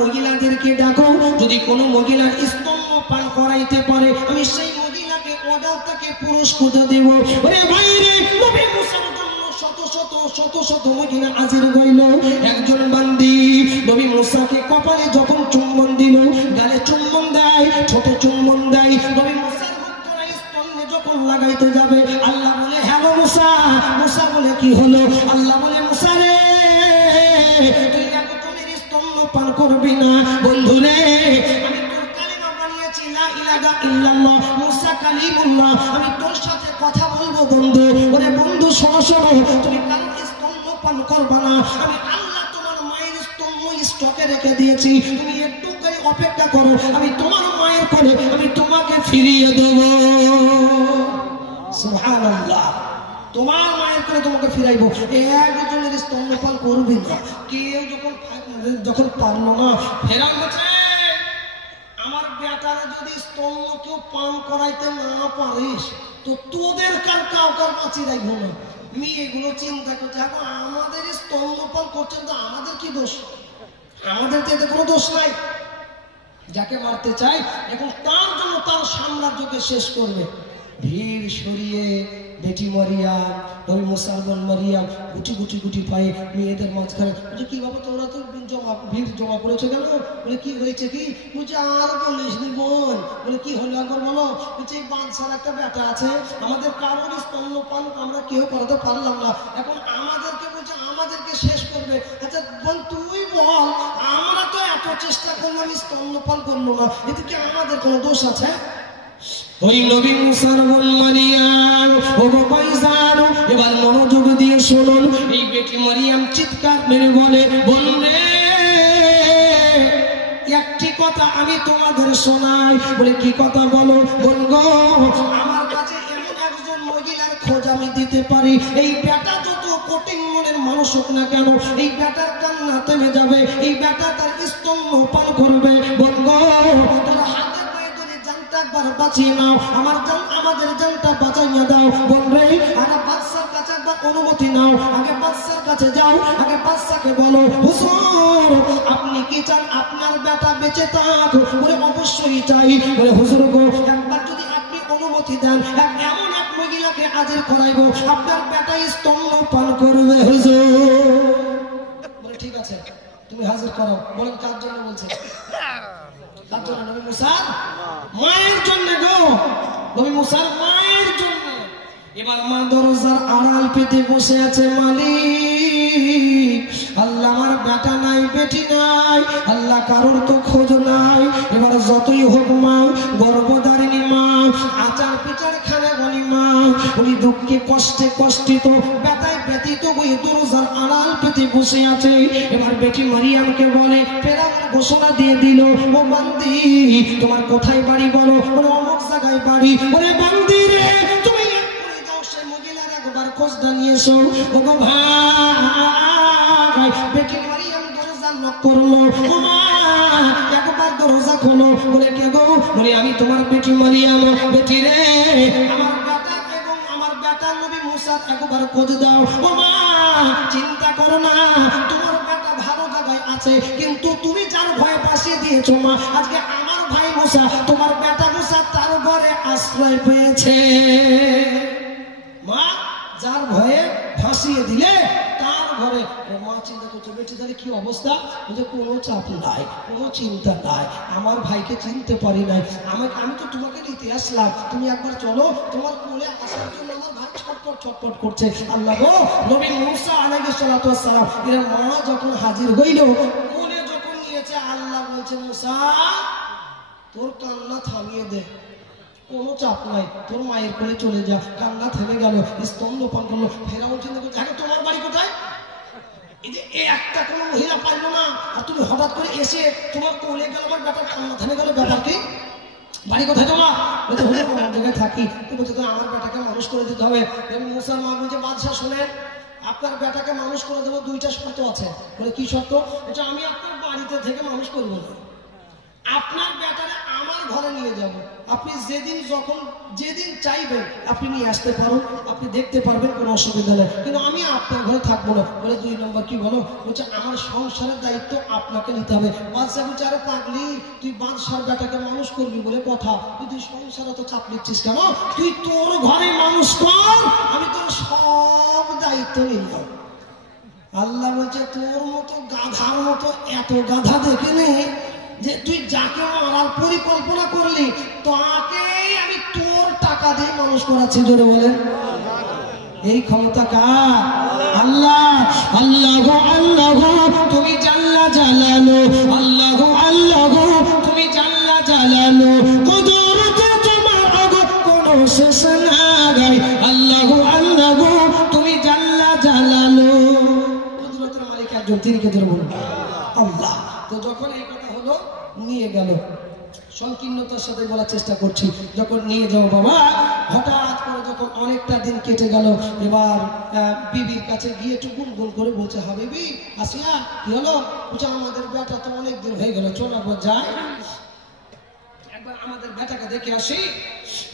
মহিলাদেরকে ডাকো, যদি কোনো মহিলার স্তন্যপান করাইতে পারে আমি সেই মহিলাকে অর্ডার থেকে পুরস্কৃত দেব। ওরে ভাইরে, নবী মুসার জন্য শত শত শত শত মহিলা হাজির হইল। একজন বান্দি নবী মুসাকে কপালে যখন চুম্বন দিল, গালে চুম্বন দেয়, ছোট চুম্বন দেয়, নবী মুসার উত্তরায় স্তন্যে যখন লাগাইতে যাবে, আল্লাহ বলে হ্যালো মুসা। মুসা বলে কি হলো? আল্লাহ বলে মুসা রে, তুই একজনের স্তন্যপান করবি না। বন্ধু রে, আমি তোর কালিমা বানিয়েছি লা ইলাহা ইল্লাল্লাহ মুসা কালিমুল্লাহ, আমি তোর সাথে কথা বলবো বন্ধু। ওরে বন্ধু শোনো শোনো, তুমি কারণ স্তন্যপান করবা না, আমি আল্লাহ তোমার মায়ের স্তন্য স্টকে রেখে দিয়েছি, তুমি একটু করে অপেক্ষা করো, আমি তোমার মায়ের করে আমি তোমাকে ফিরিয়ে দেব। সুবহানাল্লাহ, তোমার মায়ের করে তোমাকে ফিরাইবো। একজনের স্তন্যপান করবি না। কেউ যখন পারলো না, ফেরাউন বলছে আমার বেটার যদি স্তন্য কেউ পান করাইতে না পারিস তো তোদের কাউকার বাঁচি রাখবো না। আমি এগুলো চিন্তা করছি, এখন আমাদের স্তন্যপান করছেন তো আমাদের কি দোষ? আমাদের তো এতে কোনো দোষ নাই। যাকে মারতে চাই এখন তার জন্য তার সাম্রাজ্যকে শেষ করবে। ভিড় সরিয়ে বেটি মারিয়াম, নবী মুসার বোন মারিয়াম গুটি গুটি গুটি পায়ে মেয়েদের মাঝখানে। বলছে কি বাবা তোমরা তো ভিড় জমা করেছো কেন? বলে কি হয়েছে কি? বলছে আর বলিস নি বোন। বলে কি হলো একবার বলো। বলছে এই বাদশার একটা বেটা আছে, আমাদের কারোর স্তন্যপান আমরা কেউ করাতে পারলাম না, এখন আমাদেরকে বলছে আমাদেরকে শেষ করবে। আচ্ছা বোন তুই বল, আমরা তো এত চেষ্টা করলাম স্তন্যপান করলো না, এতে কি আমাদের কোনো দোষ আছে? ওই নবী মুসার বোন মারিয়াম, ওগো ভাইজান এবার মনোযোগ দিয়ে শুনুন। এই বেটি মারিয়াম চিৎকার মেরে বলে, বোন রে একটি কথা আমি তোমাদের শোনাই। বলে কি কথা বলো? বোন গো আমার কাছে এমন একজন মহিলার খোঁজ আমি দিতে পারি, এই বেটা যত কঠিন মনের মানুষ হোক না কেন এই বেটার কান্না থেমে যাবে, এই বেটা তার স্তন্যপান করবে। বোন গো তার হাতে একবার বাঁচিয়ে নাও, আমার জান আমাদের জানটা বাঁচাইয়া দাও। বোন রে আগে বাদশার কাছে একবার অনুমতি নাও, আগে বাদশার কাছে যাও, আগে বাদশাকে বলো হুজুর আপনি কি চান আপনার বেটা বেঁচে থাক? বলে অবশ্যই চাই। বলে হুজুর গো একবার যদি আপনি অনুমতি দেন এমন এক মহিলাকে হাজির করাইবো আপনার বেটা স্তন্যপান করবে হুজুর। বলে ঠিক আছে তুমি হাজির করো। বলেন কার জন্য বলছে? কার জন্য? নবী মুসার মায়ের জন্য গো, নবী মুসার মায়ের জন্য। এবার মা দরজার আড়াল পেতে বসে আছে, মালিক আল্লাহ আমার বেটা নাই বেটি নাই, আল্লাহ কারোর তো খোঁজ নাই। এবার যতই হোক মা গর্ভধারিণী মা, আচার পিচার খানে বলি মা, উনি দুঃখে কষ্টে কষ্টিত ব্যথায় ব্যতীত ওই দরজার আড়াল পেতে বসে আছে। এবার বেটি মারিয়ামকে বলে ফেরাউন ঘোষণা দিয়ে দিল, ও বান্দি তোমার কোথায় বাড়ি বলো? বলে অমুক জায়গায় বাড়ি। বলে বান্দি রে তুমি এক্ষুনি যাও সেই মহিলার একবার খোঁজটা নিয়ে এসো। ও গো ভাই বেটি মারিয়াম দরজা নক করলো, ও মা একবার দরজা খোলো। বলে কে গো? বলে আমি তোমার বেটি মারিয়াম। বেটি রে আমার বেটা এবং আমার বেটা নবী মুসা একবার খোঁজ দাও। ও মা চিন্তা করো না তোমার বেটা ভালো জায়গায় আছে, কিন্তু তুমি যার ভয়ে পাশিয়ে দিয়েছো মা আজকে আমার ভাই মুসা তোমার বেটা মুসা তার ঘরে আশ্রয় পেয়েছে। মা যার ভয়ে ফাঁসিয়ে দিলে তার ঘরে। মা চিন্তা করছে বেটি তাহলে কি অবস্থা? বলছে কোনো চাপ নাই, কোনো চিন্তা নাই, আমার ভাইকে চিনতে পারি নাই, আমি তো তোমাকে নিতে আসলাম, তুমি একবার চলো, তোমার কোলে আসার জন্য আমার ভাই ছটপট ছটপট করছে। আল্লাহ গো নবী মুসা আলাইহিস সালাতু ওয়াস সালাম এর মা যখন হাজির হইল, কোলে যখন নিয়েছে, আল্লাহ বলছে মুসা তোর কান্না থামিয়ে দে, কোনো চাপ নাই, তোর মায়ের কোলে চলে যা। কান্না থেমে গেল, স্তন্যপান করলো। ফেরাউন চিন্তা করছে আগে তোমার বাড়ি কোথায়? এই যে একটা কোনো মহিলা পারলো না আর তুমি হঠাৎ করে এসে তোমার কোলে গেল, আমার ব্যাপার কান্না থেমে গেল, ব্যাপার কি? বাড়ি কোথায় তোমার? বলছে হুজুর আমার জায়গায় থাকি। তো বলছে তো আমার বেটাকে মানুষ করে দিতে হবে। মুসার মা বলছে বাদশা শোনেন আপনার বেটাকে মানুষ করে দেবো, দুইটা শর্ত আছে। বলে কি শর্ত? এটা আমি আপনার বাড়িতে থেকে মানুষ করবো না, আপনার বেটারে আমার ঘরে নিয়ে যাব, আপনি যেদিন চাইবেন আপনি নিয়ে আসতে পারুন, আপনি দেখতে পারবেন, কোনো অসুবিধা নেই, কিন্তু আমি আপনার ঘরে থাকবো না। বলে 2 নম্বর কি বলো? বলছে আমার সংসারের দায়িত্ব আপনাকে নিতে হবে। বাদশা বলছে আরে পাগলি তুই বাদশার বেটাকে মানুষ করবি বলে কথা, তুই সংসারে তো চাপ নিচ্ছিস কেন? তুই তোর ঘরে মানুষ কর, আমি তোর সব দায়িত্ব নিলাম। আল্লাহ বলছে তোর মতো গাধার মতো এত গাধা দেখিনি যে তুই যাকে মারার পরিকল্পনা করলি তাকেই আমি তোর টাকা দিয়ে মানুষ করাচ্ছি। জোরে বলেন এই ক্ষমতা কার? আল্লাহ। আল্লাহ আল্লাহ তুমি জাল্লা জালালো, আল্লাহ আল্লাহ তুমি জাল্লা জালালো, কুদরতে তোমার কোনো শেষ নাই। আল্লাহ আল্লাহ তুমি জাল্লা জালালো। কুদরতের মালিক একজন, তিনি কে? জোরে বলুন আল্লাহ। তো যখন এই কথা হলো নিয়ে গেল, সংকীর্ণতার সাথে বলার চেষ্টা করছি, যখন নিয়ে যাও বাবা, হঠাৎ করে যখন অনেকটা দিন কেটে গেল, এবার বিবির কাছে গিয়ে একটু গুনগুন করে বলছে হাবিবি আসিয়া কি হলো? বলছে আমাদের বেটা তো অনেক দিন হয়ে গেল, চলো একবার যাই, একবার আমাদের বেটাকে দেখে আসি।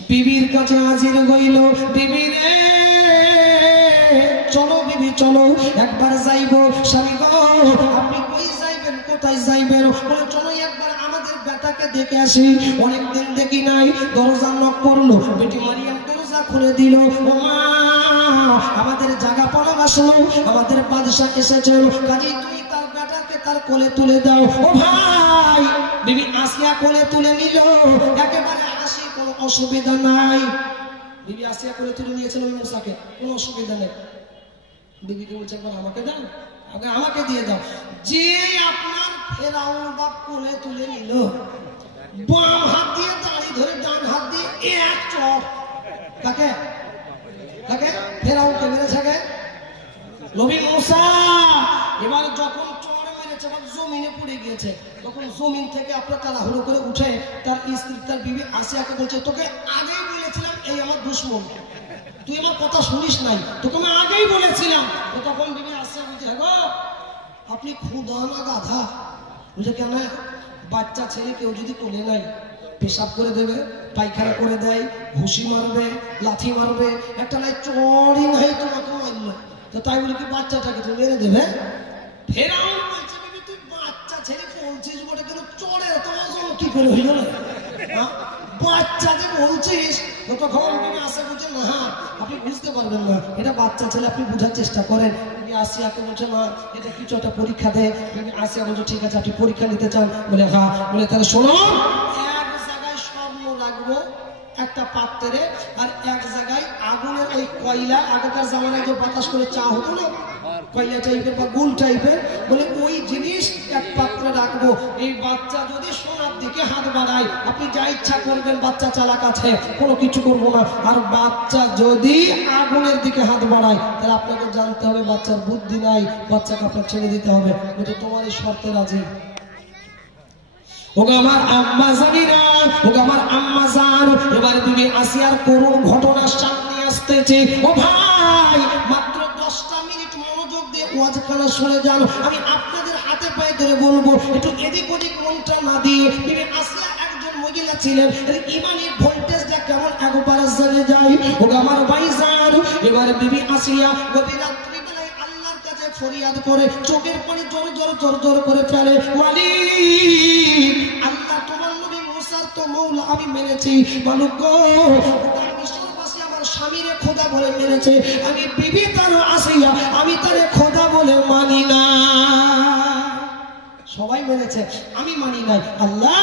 বিবির কাছে হাজির হইল, বিবি রে চলো বিবি চলো, একবার যাইবো। স্বামী গো আপনি কই যাইবেন, কোথায় যাইবেন? বলে চলো একবার আমাদের বেটাকে দেখে আসি, অনেকদিন দেখি নাই। দরজা নক করলো, বেটি মারিয়াম দরজা খুলে দিল। ও মা, আমাদের জায়গা পড়া আসলো, আমাদের বাদশা এসেছে, কাজী তুই তার বেটাকে তার কোলে তুলে দাও। ও ভাই, বিবি আসিয়া কোলে তুলে নিল, একেবারে হাসি, কোনো অসুবিধা নাই। বিবি আসিয়া কোলে তুলে নিয়েছিল ওই মুসাকে, কোনো অসুবিধা নেই। বিবিকে বলছে একবার আমাকে দাও, আগে আমাকে দিয়ে দাও। যে আপনার ফেরাউন বাপ কোলে তুলে নিল, বাম হাত দিয়ে দাড়ি ধরে ডান হাত দিয়ে এক চড়, তাকে তাকে ফেরাউনকে মেরেছে গে নবী মুসা। এবার যখন চড় মেরেছে, জমিনে পড়ে গিয়েছে, তখন জমিন থেকে আপনার তাড়াহুড়ো করে উঠে তার স্ত্রী তার বিবি আসিয়াকে বলছে, তোকে আগেই বলেছিলাম এই আমার দুশ্মন, তুই আমার কথা শুনিস নাই, তোকে আমি আগেই বলেছিলাম। তখন বিবি আসিয়া বলছে, হ্যাঁ আপনি খুদা না গাধা? বুঝে কেন? বাচ্চা ছেলে কেউ যদি কোলে নাই, পেশাব করে দেবে, পায়খানা করে দেয়, ঘুষি মারবে, লাথি মারবে, একটা নাই চড়ই নাই তোমাকে মারল, তো তাই বলে কি বাচ্চাটাকে তুমি মেরে দেবে? ফেরাউন বলছে, বিবি তুই বাচ্চা ছেলে বলছিস বটে, কেন চড়ে তোমার কি করে হইল না? বাচ্চা যে বলছিস, তখন বিবি আসে বলছে, না আপনি বুঝতে পারবেন না, এটা বাচ্চা ছেলে, আপনি বোঝার চেষ্টা করেন। বিবি আসিয়াকে বলছে, মা এটা কিছু একটা পরীক্ষা দেয়। বিবি আসিয়া বলছে, ঠিক আছে আপনি পরীক্ষা নিতে চান? বলে হ্যাঁ। বলে তাহলে শোনো, এক জায়গায় স্বর্ণ রাখবো একটা পাত্রে, আর এক জায়গায় আগুনের ওই কয়লা, আগেকার জামানায় যে বাতাস করে চা হতো না, কয়লা টাইপের বা গুল টাইপের, বলে ওই জিনিস এক পাত্রে রাখবো। এই বাচ্চা যদি সোনার দিকে হাত বাড়ায়, আপনি যা ইচ্ছা করবেন, বাচ্চা চালাক আছে, কোনো কিছু করবো না। আর বাচ্চা যদি আগুনের দিকে হাত বাড়ায়, তাহলে আপনাকে জানতে হবে বাচ্চার বুদ্ধি নাই, বাচ্চাকে আপনার ছেড়ে দিতে হবে। কিন্তু তোমার এই শর্তে রাজি? ওগো আমার আম্মা জানিনা, ওগো আমার আম্মা জান, এবারে তুমি আসিয়ার করুণ ঘটনার সামনে আসতেছে। ও ভাই, মাত্র 10টা মিনিট মনোযোগ দিয়ে ওয়াজখানা শুনে যান। আমি আপনাদের হাতে পায়ে ধরে বলবো, একটু এদিক ওদিক মনটা না দিয়ে। বিবি আসিয়া একজন মহিলা ছিলেন, ইমানের ভোল্টেজটা কেমন একবারে জেনে যায়। ওগো আমার ভাইজান, এবারে বিবি আসিয়া গভীর রাত্রি বেলায় আল্লাহর কাছে ফরিয়াদ করে, চোখের পানি জোর জোর জোর জোর করে ফেলে, মালিক আল্লাহ তোমার নবী মুসার তো মৌলা আমি মেনেছি, মালিক গো মিশরবাসী আমার স্বামীরে খোদা বলে মেনেছে, আমি বিবি তার আসিয়া আমি তারে খোদা বলে মানি না। সবাই মেনেছে, আমি মানি নাই। আল্লাহ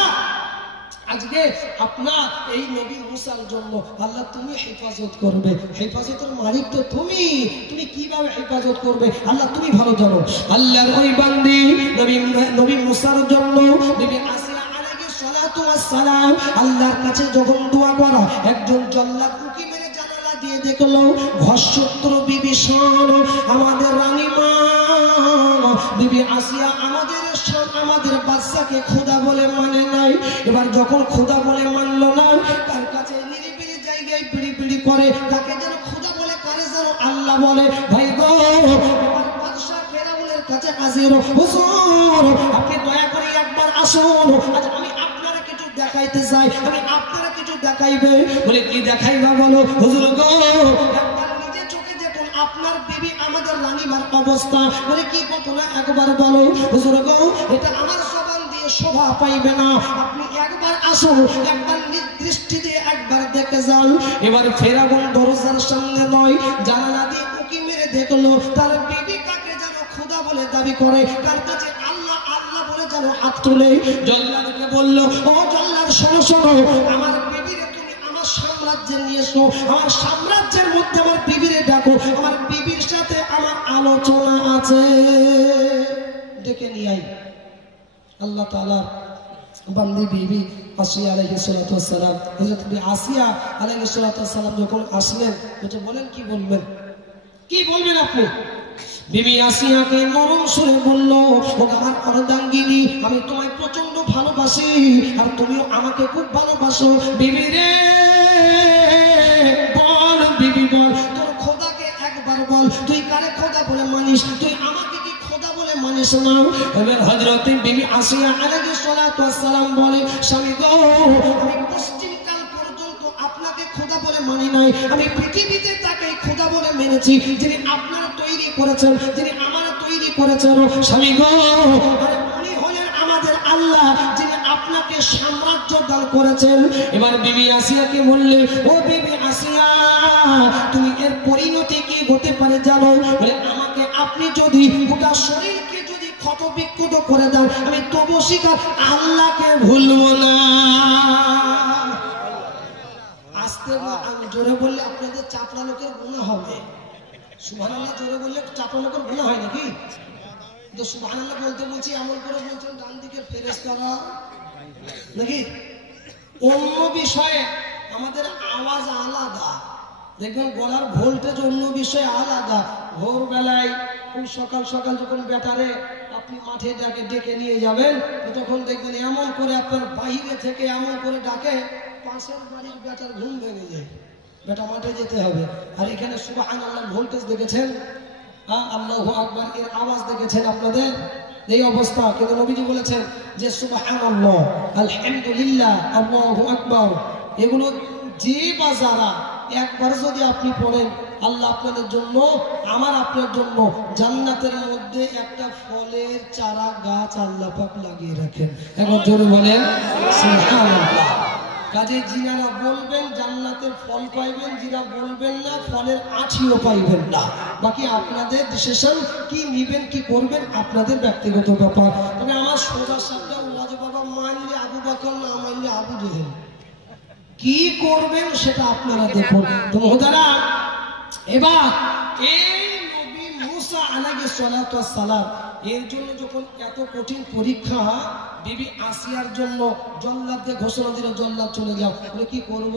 আজকে আপনার এই নবী মুসার জন্য আল্লাহ তুমি হেফাজত করবে, হেফাজতের মালিক তো তুমি, তুমি কিভাবে হেফাজত করবে আল্লাহ তুমি ভালো জানো। আল্লাহর ওই বান্দি নবী মুসার জন্য বিবি আসিয়া আলাইহিস সালাতু ওয়াস সালাম আল্লাহর কাছে যখন দোয়া করা, একজন জল্লাদ উকি মেরে জানালা দিয়ে দেখলো ঘরশত্রু বিভীষণ আমাদের রানী মা বিবি আসিয়া আমাদের বাচ্চাকে খোদা বলে মানে নাই। এবার যখন খোদা বলে মানলো না, তার কাছে নিরিবিলি জায়গায় বিড়ি বিড়ি করে, তাকে যেন খোদা বলে, কারে যেন আল্লাহ বলে। ভাই গো, বাদশা ফেরাউনের কাছে হাজির, হুজুর আপনি দয়া করে একবার আসুন, আজ আমি আপনারা কিছু দেখাইতে চাই, আমি আপনারা কিছু দেখাইবে। বলে কি দেখাইবা বলো? হুজুর গো একবার নিজে চোখে দেখুন আপনার বিবি আমাদের রানীমার অবস্থা। বলে কি ঘটনা একবার বলো? হুজুর গো এটা আমার জবান দিয়ে শোভা পাইবে না, আপনি একবার আসুন, একবার দৃষ্টি দিয়ে একবার দেখে যান। এবার ফেরাউন দরজার সামনে নয়, জানালা দিয়ে উকি মেরে দেখলো তার বিবি কাকে যেন খোদা বলে দাবি করে, তার কাছে আল্লাহ আল্লাহ বলে যেন হাত তুলে। জল্লাদকে বললো, ও জল্লাদ শোনো শোনো, আমার বিবিরে তুমি আমার সাম্রাজ্যে নিয়ে এসো, আমার সাম্রাজ্যের মধ্যে আমার বিবিরে ডাকো, আমার বিবির সাথে আমার আলোচনা আছে, ডেকে নিয়ে আই। আল্লাহ তাআলা বান্দি বিবি আসিয়া আলাইহিস সালাতু ওয়াস সালাম, হযরত আসিয়া আলাইহিস সালাতু ওয়াস সালাম যখন আসলেন, বলেন কি বলবেন, কি বলবেন আপনি? বিবি আসিয়াকে নরম সুরে বলল, ও আমার অর্ধাঙ্গিনী, আমি তোমায় প্রচন্ড ভালোবাসি, আর তুমিও আমাকে খুব ভালোবাসো। বিবি রে বল, বিবি বল, তোর খোদাকে একবার বল, তুই কারে খোদা বলে মানিস, তুই আমাকে কি খোদা বলে মানিস? শুনিস না। এবার হযরত বিবি আসিয়া আলাইহিস সালাতু ওয়াস সালাম বলে, স্বামী গো, আমি পশ্চিমকাল পর্যন্ত আপনাকে খোদা বলে মানি নাই, আমি পৃথিবীতে তাকে খোদা বলে মেনেছি যিনি আপনারা তৈরি করেছেন, যিনি আমারা তৈরি করেছেন। স্বামী গো, উনি হলেন আমাদের আল্লাহ যিনি আপনাকে সাম্রাজ্য দান করেছেন। এবার বিবি আসিয়াকে বললে, ও বিবি আসিয়া, তুমি এর পরিণতি কি হতে পারে জানো? বলে, আমাকে আপনি যদি গোটা শরীরকে যদি ক্ষত বিক্ষত করে দেন, আমি তবু স্বীকার আল্লাহকে ভুলবো না। আস্তে জোরে বললে আপনাদের চাপড়া লোকের গুনাহ হবে। সুবহানাল্লাহ জোরে বললে চাপড়া লোকের গুনাহ হয় নাকি? তো সুবহানাল্লাহ বলতে বলছি এমন করে বলছেন ডান দিকের ফেরেশতারা নাকি? অন্য বিষয়ে আমাদের আওয়াজ আলাদা, দেখবেন গলার ভোল্টেজ অন্য বিষয়ে আলাদা। ভোরবেলায় খুব সকাল সকাল যখন বেটারে আপনি মাঠে ডেকে নিয়ে যাবেন, তখন দেখবেন এমন করে আপনার বাইরে থেকে এমন করে ডাকে, পাশের বাড়ির বেটার ঘুম ভেঙে যায়, বেটা মাঠে যেতে হবে। আর এখানে সুবহানাল্লাহ ভোল্টেজ দেখেছেন, আল্লাহু আকবার এর আওয়াজ দেখেছেন আপনাদের এই অবস্থা। কিন্তু নবীজি বলেছেন যে সুবহানাল্লাহ, আলহামদুলিল্লাহ, আল্লাহু আকবার, এগুলো যে বা যারা একবার যদি আপনি পড়েন, আল্লাহ আপনাদের জন্য, আমার আপনার জন্য জান্নাতের মধ্যে একটা ফলের চারা গাছ আল্লাহ পাক লাগিয়ে রাখেন। একবার জোরে বলেন সুবহানাল্লাহ। কাজে যিনারা বলবেন জান্নাতের ফল পাইবেন, যিনা বলবেন না ফলের আঁঠিও পাইবেন না। বাকি আপনাদের ডিসিশন, কি নিবেন কি করবেন আপনাদের ব্যক্তিগত ব্যাপার। তবে আমার সোজা সাপটা ওয়াজ বাবা, মানলে আবু বকর, না মানলে আবু জেহেল, কি করবেন সেটা আপনারা দেখুন। তো মহোদরা, এবার এই নবী মুসা আলাইহিস সালাতু ওয়াস সালাম এর জন্য যখন এত কঠিন পরীক্ষা, বিবি আসিয়ার জন্য জল্লাদকে ঘোষণা দিল, জল্লাদ চলে যাও। বলে কি করব?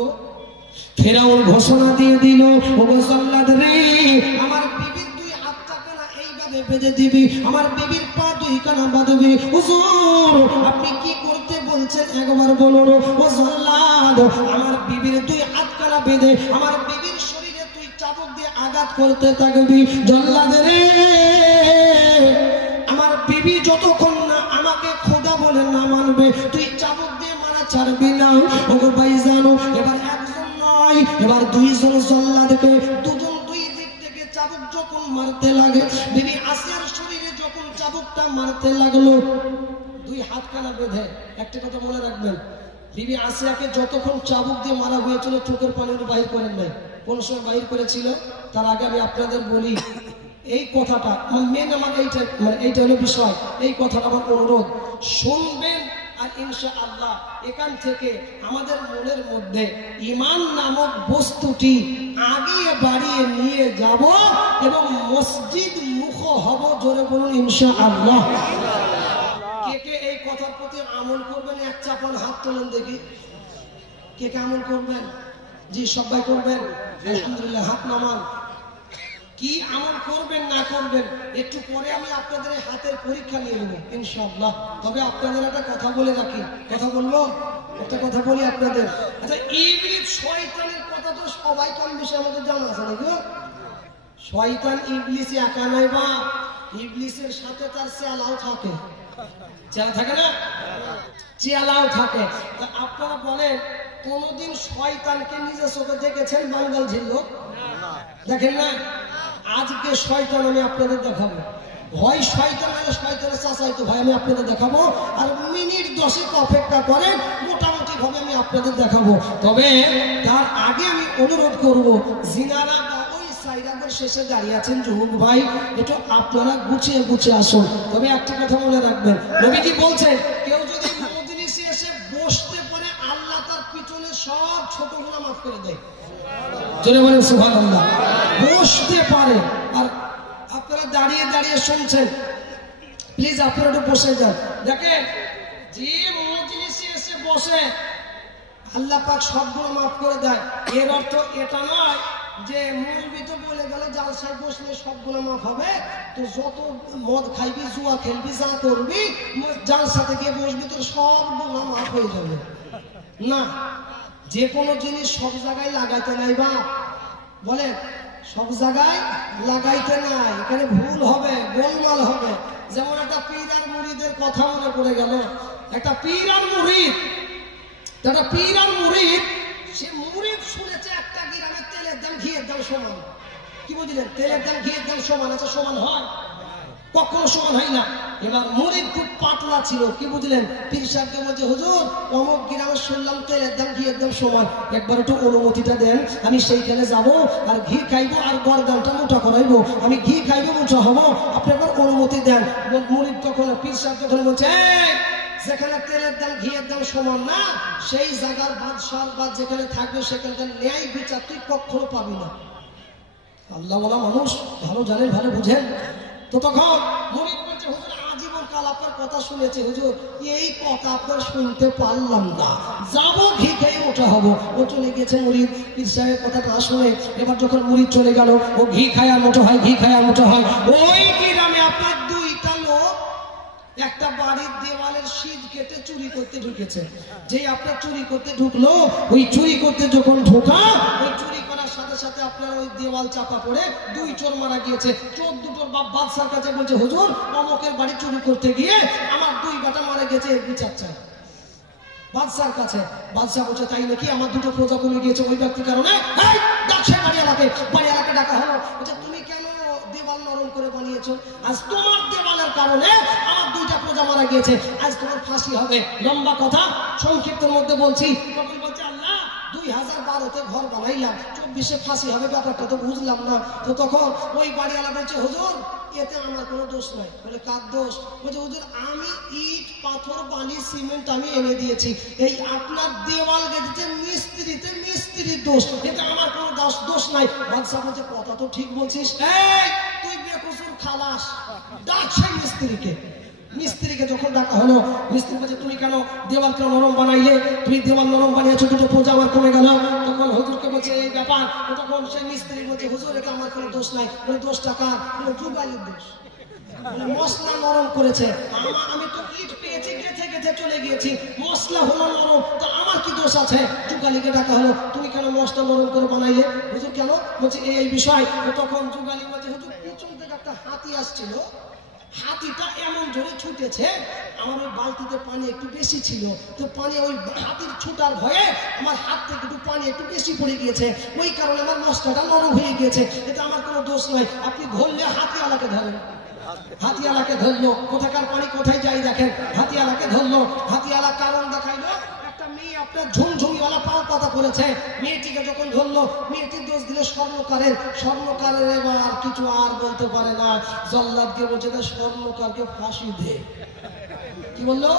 ফেরাউন ঘোষণা দিয়ে দিল, ও জল্লাদ রে, আমার বিবির দুই হাতটা কানা এইভাবে বেঁধে দিবি, আমার বিবির পা দুই কানা বাঁধবি। হুজুর আপনি কি করতে বলছেন একবার বলুন। ও জল্লাদ, আমার বিবির দুই হাত কানা বেঁধে আমার বিবির শরীরে তুই চাবুক দিয়ে আঘাত করতে থাকবি। জল্লাদ রে, আমার বিবি যতক্ষণ না আমাকে খোদা বলে না মানবে, তুই চাবুক দিয়ে মারা ছাড়বি না। ওগো ভাই জানো, এবার একজন নয়, এবার দুইজন জল্লাদকে দুজন দুই দিক থেকে চাবুক যখন মারতে লাগে, বিবি আসিয়ার শরীরে যখন চাবুকটা মারতে লাগলো, দুই হাত কানা বেঁধে। একটা কথা মনে রাখবেন, বিবি আসিয়াকে যতক্ষণ চাবুক দিয়ে মারা হয়েছিল চোখের পানি বাহির করেন নাই। কোন সময় বাহির করেছিল? তার আগে আমি আপনাদের বলি এই কথাটা, মেন আমার এইটা হলো বিষয়। এই কথাটা আমার অনুরোধ শুনবেন, আর ইনশাআল্লাহ এখান থেকে আমাদের মনের মধ্যে ঈমান নামক বস্তুটি আগিয়ে বাড়িয়ে নিয়ে যাব এবং মসজিদ মুখ হব। জোরে বলুন ইনশাআল্লাহ। কে কে এই কথার প্রতি আমল করবেন? এক চাপান হাত তোলেন দেখি, কে কে আমল করবেন? জি সবাই করবেন, আলহামদুলিল্লাহ। হাত নামান। কি আমল করবেন না করবেন একটু পরে আমি আপনাদের হাতের পরীক্ষা নিয়ে নেব ইনশাআল্লাহ। তবে আপনাদের একটা কথা বলে রাখি, কথা বলবো, একটা কথা বলি আপনাদের। আচ্ছা, ইবলিস শয়তানের কথা তো সবাই কম বেশি আমাদের জানা আছে নাকি? শয়তান ইবলিস একা নয় বা, ইবলিসের সাথে তার চেলাও থাকে। চেলা থাকে না? চেলাও থাকে। তা আপনারা বলেন, কোনদিন শয়তানকে নিজের চোখে দেখেছেন বাঙ্গাল ঝিল? দেখেন না? আজকে শয়তান আমি আপনাদের দেখাবো। হয় শয়তান মানে শয়তানের চাচাই তো ভাই আমি আপনাদের দেখাবো। আর মিনিট 10 অপেক্ষা করেন, মোটামুটি ভাবে আমি আপনাদের দেখাবো। তবে তার আগে আমি অনুরোধ করব, জিনারা বা ওই সাইরাদের শেষে দাঁড়িয়ে আছেন যুবক ভাই, একটু আপনারা গুছিয়ে গুছিয়ে আসুন। তবে একটা কথা মনে রাখবেন, নবীজি বলছেন কেউ যদি মজলিসে এসে বসতে পারে, আল্লাহ তার পিছনে সব ছোট গুনাহ মাফ করে দেয়। জোরে বলেন সুবহানাল্লাহ। বসতে পারে। আর আপনারা দাঁড়িয়ে দাঁড়িয়ে শুনছেন, প্লিজ আপনারা একটু বসে যান। দেখেন, যে মজলিসে এসে বসে আল্লাহ পাক সব গুনাহ মাফ করে দেয়, এর অর্থ এটা নয় যে মৌলবি তো বলে গেল জালসায় বসলে সব গুনাহ মাফ হবে, তো যত মদ খাইবি, জুয়া খেলবি, যা করবি, জালসাতে গিয়ে বসবি তো সব গুনাহ মাফ হয়ে যাবে না। যে কোনো জিনিস সব জায়গায় লাগাইতে নাই বা বলেন, সব জায়গায় লাগাইতে নাই, এখানে ভুল হবে, গোলমাল হবে। যেমন একটা পীর আর মুরিদের কথা মনে পড়ে গেল। একটা পীর আর মুরিদ, সে মুরিদ শুনেছে একটা গ্রামে তেলের দাম ঘিয়ের দাম সমান। কি বুঝলেন? তেলের দাম ঘিয়ের দাম সমান আছে, সমান হয়? কখনো সমান হয় না। এবার মুরিদ খুব পাতলা ছিল, কি বুঝলেন? পীর সাহেবকে বলছে, হুজুর অমুক গ্রামে শুনলাম তেলের দাম ঘিয়ের দাম সমান, একবার একটু অনুমতিটা দেন, আমি সেইখানে যাব আর ঘি খাইবো আর গরদানটা মোটা করাইবো, আমি ঘি খাইবো, মোটা হবো, আপনি একবার অনুমতি দেন। মুরিদ তখন, পীর সাহেব তখন বলছে, যেখানে তেলের দাম ঘিয়ের দাম সমান না, সেই জায়গার বাদশাহ বা যেখানে থাকবে সেখানকার ন্যায় বিচার তুই কখনো পাবি না। আল্লাহ ওয়ালা মানুষ, ভালো জানেন, ভালো বুঝেন। তো তখন মুরিদ বলছে, হুজুর আজীবন কাল আপনার কথা শুনেছি, হুজুর এই কথা আপনার শুনতে পারলাম না, যাবো ঘি খেয়ে মোটা হবো। ও চলে গেছে মুরিদ, পীর সাহেবের কথা না শুনে। এবার যখন মুরিদ চলে গেল, ও ঘি খায় আর মোটা হয়, ঘি খায় আর মোটা হয়। ওই গ্রামে আপনার দুইটা লোক একটা বাড়ির দেওয়ালের শীত কেটে চুরি করতে ঢুকেছে। যে আপনার চুরি করতে ঢুকলো, ওই চুরি করতে যখন ঢোকা, ওই চুরি করার সাথে সাথে আপনার ওই দেওয়াল চাপা পড়ে দুই চোর মারা গিয়েছে। চোর দুটোর বাপ বাদশার কাছে বলছে, হুজুর অমুকের বাড়ি চুরি করতে গিয়ে আমার দুই বেটা মারা গেছে, এর বিচার চাই বাদশার কাছে। বাদশাহ বলছে, তাই নাকি? আমার দুটো প্রজা কমে গিয়েছে ওই ব্যক্তির কারণে। বাড়িওয়ালাকে ডাকা হলো, বলছে তুমি কেন দেওয়াল নরম করে বানিয়েছো? আজ তোমার দেওয়ালের কারণে আমার দুইটা প্রজা মারা গিয়েছে, আজ তোমার ফাঁসি হবে। লম্বা কথা সংক্ষিপ্তের মধ্যে বলছি। তখন বলছে, আল্লাহ 2012-তে ঘর বানাইলাম, 24-এ ফাঁসি হবে, ব্যাপারটা তো বুঝলাম না। তো তখন ওই বাড়িওয়ালা বলছে, হুজুর এতে আমার কোনো দোষ নাই। বলে, কার দোষ? বলছে, হুজুর আমি ইট পাথর বালি সিমেন্ট আমি এনে দিয়েছি, এই আপনার দেওয়াল গেছে মিস্ত্রির দোষ, এতে আমার কোনো দোষ নাই। বাদশাহ বলছে, কথা তো ঠিক বলছিস, এই তুই বেকসুর খালাস, ডাক সেই মিস্ত্রিকে। মিস্ত্রিকে যখন ডাকা হলো, মিস্ত্রি বলছে, তুমি কেন দেওয়াল কেন নরম বানাইলে? তুমি দেওয়াল নরম বানিয়েছো, দুটো প্রজা আমার কমে গেল। তখন হুজুরকে বলছে এই ব্যাপার। তখন সেই মিস্ত্রি বলছে, হুজুর এটা আমার কোনো দোষ নাই। বলে, দোষ টাকা? যুগালির দোষ, মশলা নরম করেছে। আমি তো ইট পেয়েছি, গেথে গেথে চলে গিয়েছি, মশলা হলো নরম, তো আমার কি দোষ আছে? যুগালিকে ডাকা হলো, তুমি কেন মশলা নরম করে বানাইলে? হুজুর কেন? বলছে এই বিষয়। তখন যুগালি বলছে, হুজুর পিছন থেকে একটা হাতি আসছিল, হাতিটা এমন জোরে ছুটেছে, আমার ওই বালতিতে পানি একটু বেশি ছিল, তো পানি ওই হাতির ছুটার ভয়ে আমার হাত থেকে একটু পানি একটু বেশি পড়ে গিয়েছে, ওই কারণে আমার মশলাটা নরম হয়ে গিয়েছে, এটা আমার কোনো দোষ নয়। আপনি ধরলে হাতিওয়ালাকে ধরেন। হাতিওয়ালাকে ধরলো, কোথাকার পানি কোথায় যাই দেখেন, হাতিওয়ালাকে ধরলো। হাতিওয়ালা কারণ দেখাইলো, একটা মেয়ে আপনার ঝুমঝুমিওয়ালা পাও পাতা করেছে, মেয়েটিকে যখন ধরলো, মেয়েটির দোষ দিলে স্বর্ণকারের। এবার কিছু আর বলতে পারে না, জল্লাদকে বলছে, স্বর্ণকারকে ফাঁসি দে। কি বললো?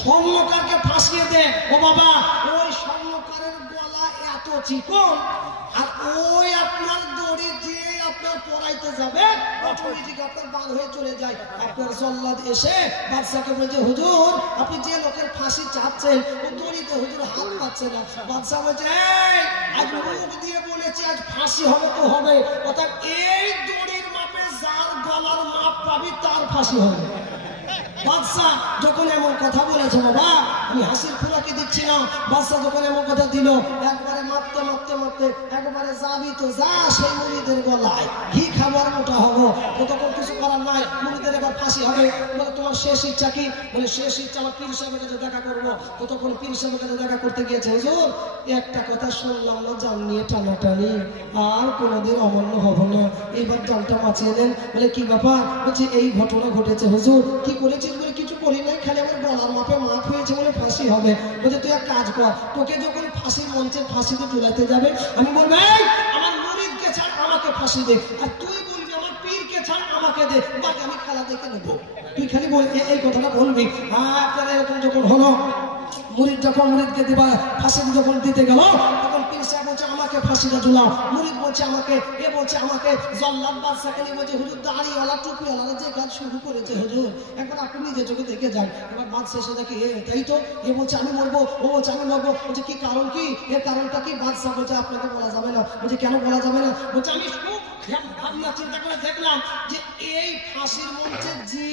স্বর্ণকারকে ফাঁসিয়ে দে। ও বাবা, ওই স্বর্ণকারের গলা এত চিকন, আর ওই আপনার দড়ি যে আপনার পড়াইতে যাবে অটোমেটিক আপনার বার হয়ে চলে যায়। আপনার জল্লাদ এসে বাদশাকে বলছে, হুজুর আপনি যে লোকের ফাঁসি চাচ্ছেন, ও দড়িতে হুজুর হাত পাচ্ছে না। বাদশা বলছে, আজ মুখ দিয়ে বলেছি আজ ফাঁসি হবে তো হবে, অর্থাৎ এই দড়ির মাপে যার গলার মাপ পাবি তার ফাঁসি হবে। বাদশা যখন এমন কথা বলেছে, বাবা আমি হাসির খোরাকি দিচ্ছি না, বাদশা যখন এমন কথা দিল, একবারে মারতে মারতে মারতে একবারে যাবি তো যা সেই মুরিদের গলায়, ঘি খাবার মোটা হবো। তো তখন কিছু করার নাই, মুরিদের এবার ফাঁসি হবে। বলে, তোমার শেষ ইচ্ছা কি? বলে, শেষ ইচ্ছা আমার পীর সাহেবের কাছে দেখা করবো। তো তখন পীর সাহেবের কাছে দেখা করতে গিয়েছে, হুজুর একটা কথা শুনলাম না, জান নিয়ে টানাটানি, আর কোনোদিন অমান্য হবো না, এইবার জানটা বাঁচিয়ে দেন। বলে, কি ব্যাপার? বলছে, এই ঘটনা ঘটেছে হুজুর। কি করেছিস? বলে, কিছু করি নাই, খালি আমার গলার মাপে মাপ হয়েছে বলে ফাঁসি হবে। বলছে, তুই এক কাজ কর, তোকে যখন ফাঁসির মঞ্চে ফাঁসিতে ঝুলাইতে যাবে, আমি বলবো, এই আমার মুরিদকে ছাড়, আমাকে ফাঁসি দে, আর তুই বলবি আমার পীরকে ছাড়, আমাকে দে, বাকি আমি খেলা দেখে নেবো। তুই খালি এই কথাটা বলবি। আপনারা এরকম যখন হলো, মুরিদ যখন মুরিদকে দিবা ফাঁসি যখন দিতে গেল, তখন পীর সাহেব বলছে, আমাকে ফাঁসিটা ঝুলাও। মুরিদ বলছে আমাকে, এ বলছে আমাকে। জল্লাদ বাদশাকে নিয়ে বলছে, হুজুর দাড়িওয়ালা টুপিওয়ালা যে কাজ শুরু করেছে হুজুর, একবার আপনি নিজে চোখে দেখে যান। এবার বাদশা এসে দেখে, তাই তো, এ বলছে আমি মরবো, ও বলছে আমি মরবো। বলছে, কি কারণ কি? এর কারণটা কি? বাদশা বলছে, আপনাকে বলা যাবে না। বলছে, কেন বলা যাবে না? বলছে, আমি খুব ভাবনা চিন্তা করে দেখলাম যে এই ফাঁসির মঞ্চে যে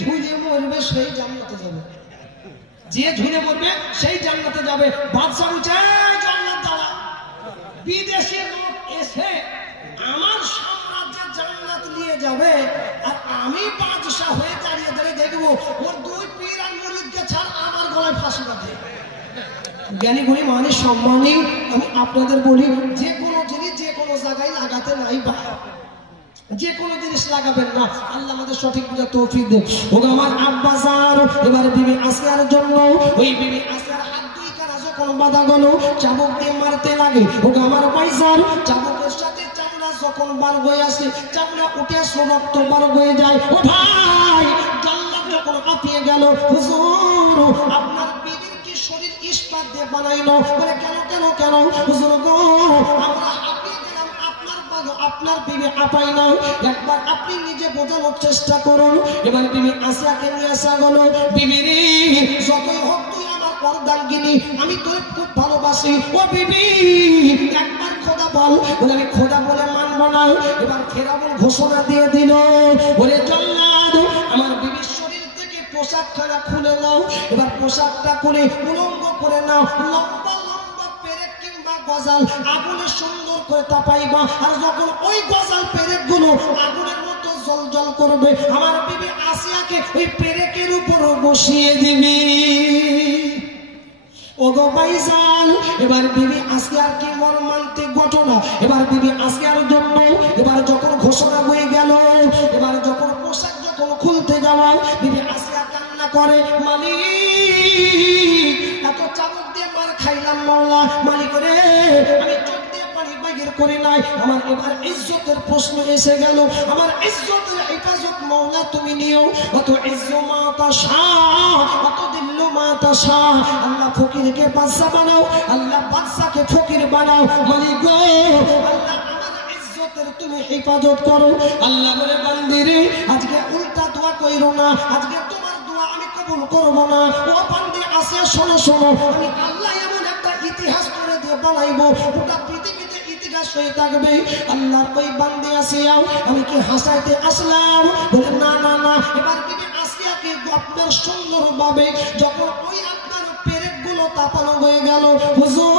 ঝুলে মরবে সেই জান্নাতে যাবে, যে ঝুলে মরবে সেই জান্নাতে যাবে। বাদশা বলছে, জান্নাত যাওয়া বিদেশের লোক এসে আমার সাম্রাজ্যে জান্নাত নিয়ে যাবে আর আমি বাদশাহ হয়ে দাঁড়িয়ে দাঁড়িয়ে দেখবো ওর দুই পীর আর মুরিদকে ছাড় আমার গলায় ফাঁসি বাঁধে। জ্ঞানী গুণী মানে সম্মানী আমি আপনাদের বলি, যে কোনো জিনিস যে কোনো জায়গায় লাগাতে নাই বা যে কোনো জিনিস লাগাবেন না। আল্লাহ আমাদের সঠিক বুঝা তৌফিক দেন। ওগো আমার আব্বা জান, এবারে বিবি আসিয়ার জন্য ওই বিবি আসিয়ার হাত দুই কানা যখন বাঁধা গেল চাবুক দিয়ে মারতে লাগে। ওগো আমার পয়সার চাবুকের সাথে চামড়া যখন বার হয়ে আসে, চামড়া উঠে আসে, রক্ত বার হয়ে যায়। ও ভাই জাল্লাদ যখন কাঁপিয়ে গেল, হুজুর আপনার বিবির কি শরীর ইস্পাত দিয়ে বানাইলো? বলে কেন কেন কেন হুজুর গো, আমরা আপনার বিবি আপাই না, একবার আপনি নিজে বোঝানোর চেষ্টা করুন। এবার বিবি আসিয়াকে নিয়ে আসা গেল। বিবি রে, যতই হোক তুই আমার অর্ধাঙ্গিনী, আমি তোরে খুব ভালোবাসি। ও বিবি একবার খোদা বল। বলে আমি খোদা বলে মানব না। এবার ফেরাউন ঘোষণা দিয়ে দিল, বলে জল্লাদ আমার বিবির শরীর থেকে পোশাকখানা খুলে নাও। এবার পোশাকটা খুলে উলঙ্গ করে নাও, লম্বা গজাল আগুনে সুন্দর করে তাপাইবা, আর যখন ওই গজাল পেরেক গুলো আগুনের মতো জল জল করবে, আমার বিবি আসিয়াকে ওই পেরেকের উপর বসিয়ে দিবি। ওগো ভাইজান, এবার বিবি আসিয়ার কি মর্মান্তিক ঘটনা। এবার বিবি আসিয়ার জন্য এবার যখন ঘোষণা হয়ে গেল, এবার যখন পোশাক যখন খুলতে যাওয়া, বিবি আসিয়া কান্না করে, মালিক এত চাবুক দিয়ে মার খাইলাম মাওলা, মালিক রে আমি চোখ দিয়ে পানি বাইর করি নাই। আমার এবার ইজ্জতের প্রশ্ন এসে গেল, আমার ইজ্জতের হেফাজত মাওলা তুমি নিও। অত ইজ্জত মা তাশা অত দিল্লু মা তাশা। আল্লাহ ফকিরকে বাদশা বানাও, আল্লাহ বাদশাকে ফকির বানাও। মালিক গো আল্লাহ তুমি হেফাজত করো। আল্লাহ বলে বান্দিরে আজকে উল্টা দোয়া কইরো না, আজকে তোমার দোয়া আমি কবুল করব না। ও বান্দি আছে, শোনো শোনো, আমি আল্লাহ এমন একটা ইতিহাস করে দিয়ে বানাইবো, গোটা পৃথিবীতে ইতিহাস হয়ে থাকবে। আল্লাহর ওই বান্দি আসিয়াও আমি কি হাসাইতে আসলাম? বলে না না না। এবার বিবি আসিয়াকে আপনার সুন্দরভাবে যখন ওই আপনার পেরেক গুলো তাপানো হয়ে গেল, হুজুর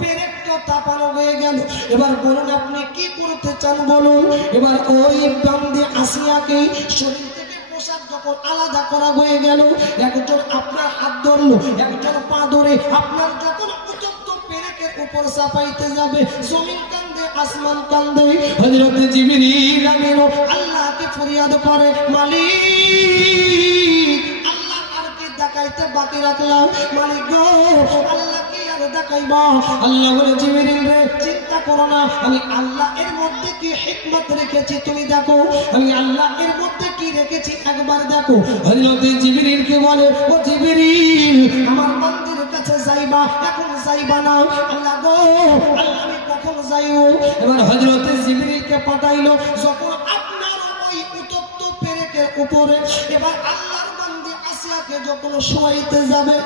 পেরেক তাপানো হয়ে গেল, এবার বলুন আপনি কি করতে চান বলুন। এবার ওই বান্দি আসিয়াকে শরীর থেকে পোশাক যখন আলাদা করা হয়ে গেল, একজন আপনার হাত ধরলো, একজন পা ধরে আপনার যখন উত্তপ্ত পেরেকের উপর চাপাইতে যাবে, জমিন কান্দে আসমান কান্দে। হযরত জিবরিল আমিন আল্লাহকে ফরিয়াদ করে, মালিক আল্লাহ আর কি দেখাইতে বাকি রাখলাম? মালিক গো আল্লাহ দেখাইবা। আল্লাহ বলে জিবরিল রে চিন্তা করো না, আমি আল্লাহ এর মধ্যে কি হিকমত রেখেছি তুমি দেখো, আমি আল্লাহ এর মধ্যে কি রেখেছি একবার দেখো। হযরত জিবরিলকে বলে, ও জিবরিল আমার বান্দির কাছে যাইবা, এখন যাইবা না। আল্লাহ গো আল্লাহ আমি কখন যাইও? এবার হযরত জিবরিলকে পাঠাইলো, যখন আপনার ওই উত্তপ্ত পেরেকের উপরে এবার আল্লাহর বান্দি আসিয়াকে যখন শোয়াইতে যাবে,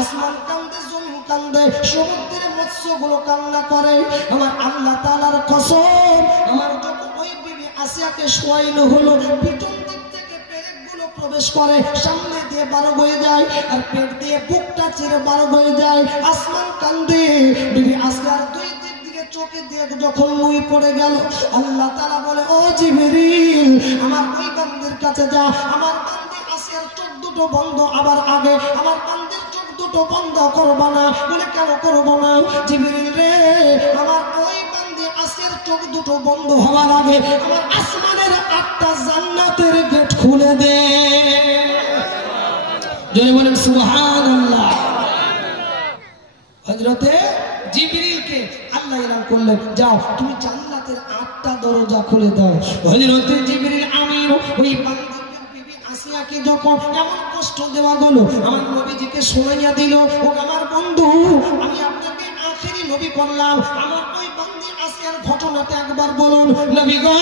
আসমান কান্দে, জমিন কান্দে, সমুদ্রের মৎস্যগুলো কান্না করে। আমার আল্লাহ তাআলার কসম, আমার যখন ওই বিবি আসিয়াকে শোয়াইনো হলো, পিছন দিক থেকে পেরেকগুলো প্রবেশ করে, সামনে দিয়ে বার হয়ে যায়, আর পেট দিয়ে বুকটা চিরে বার হয়ে যায়। আসমান কান্দে, বিবি আসিয়ার দুই দিক দিকে চোখে দিয়ে যখন নুই পড়ে গেল, আল্লাহ তাআলা বলে, ও জিবরিল আমার ওই বান্দির কাছে যা, আমার বান্দি আসিয়ার চোখ দুটো বন্ধ, আবার আগে আমার বান্দির চোখ দুটো বন্ধ করবা না। বলে কেন করবো না? জিবরিল রে আমার ওই বান্দি আসিয়ার চোখ দুটো বন্ধ হওয়ার আগে আমার আসমানের 8টা জান্নাতের গেট খুলে দে। জোরে বলেন সুবহানাল্লাহ। হযরতে জিবরিলকে আল্লাহ এলান করলেন, যাও তুমি জান্নাতের 8টা দরজা খুলে দাও। হযরতে জিবরিল আমিন ওই আসিয়াকে যখন এমন কষ্ট দেওয়া গেল, আমার নবীজিকে শোনাইয়া দিল, ও আমার বন্ধু আমি আপনাকে আখেরি নবী করলাম, আমার ওই বান্দি আসিয়ার ঘটনাটা একবার বলুন। নবী গো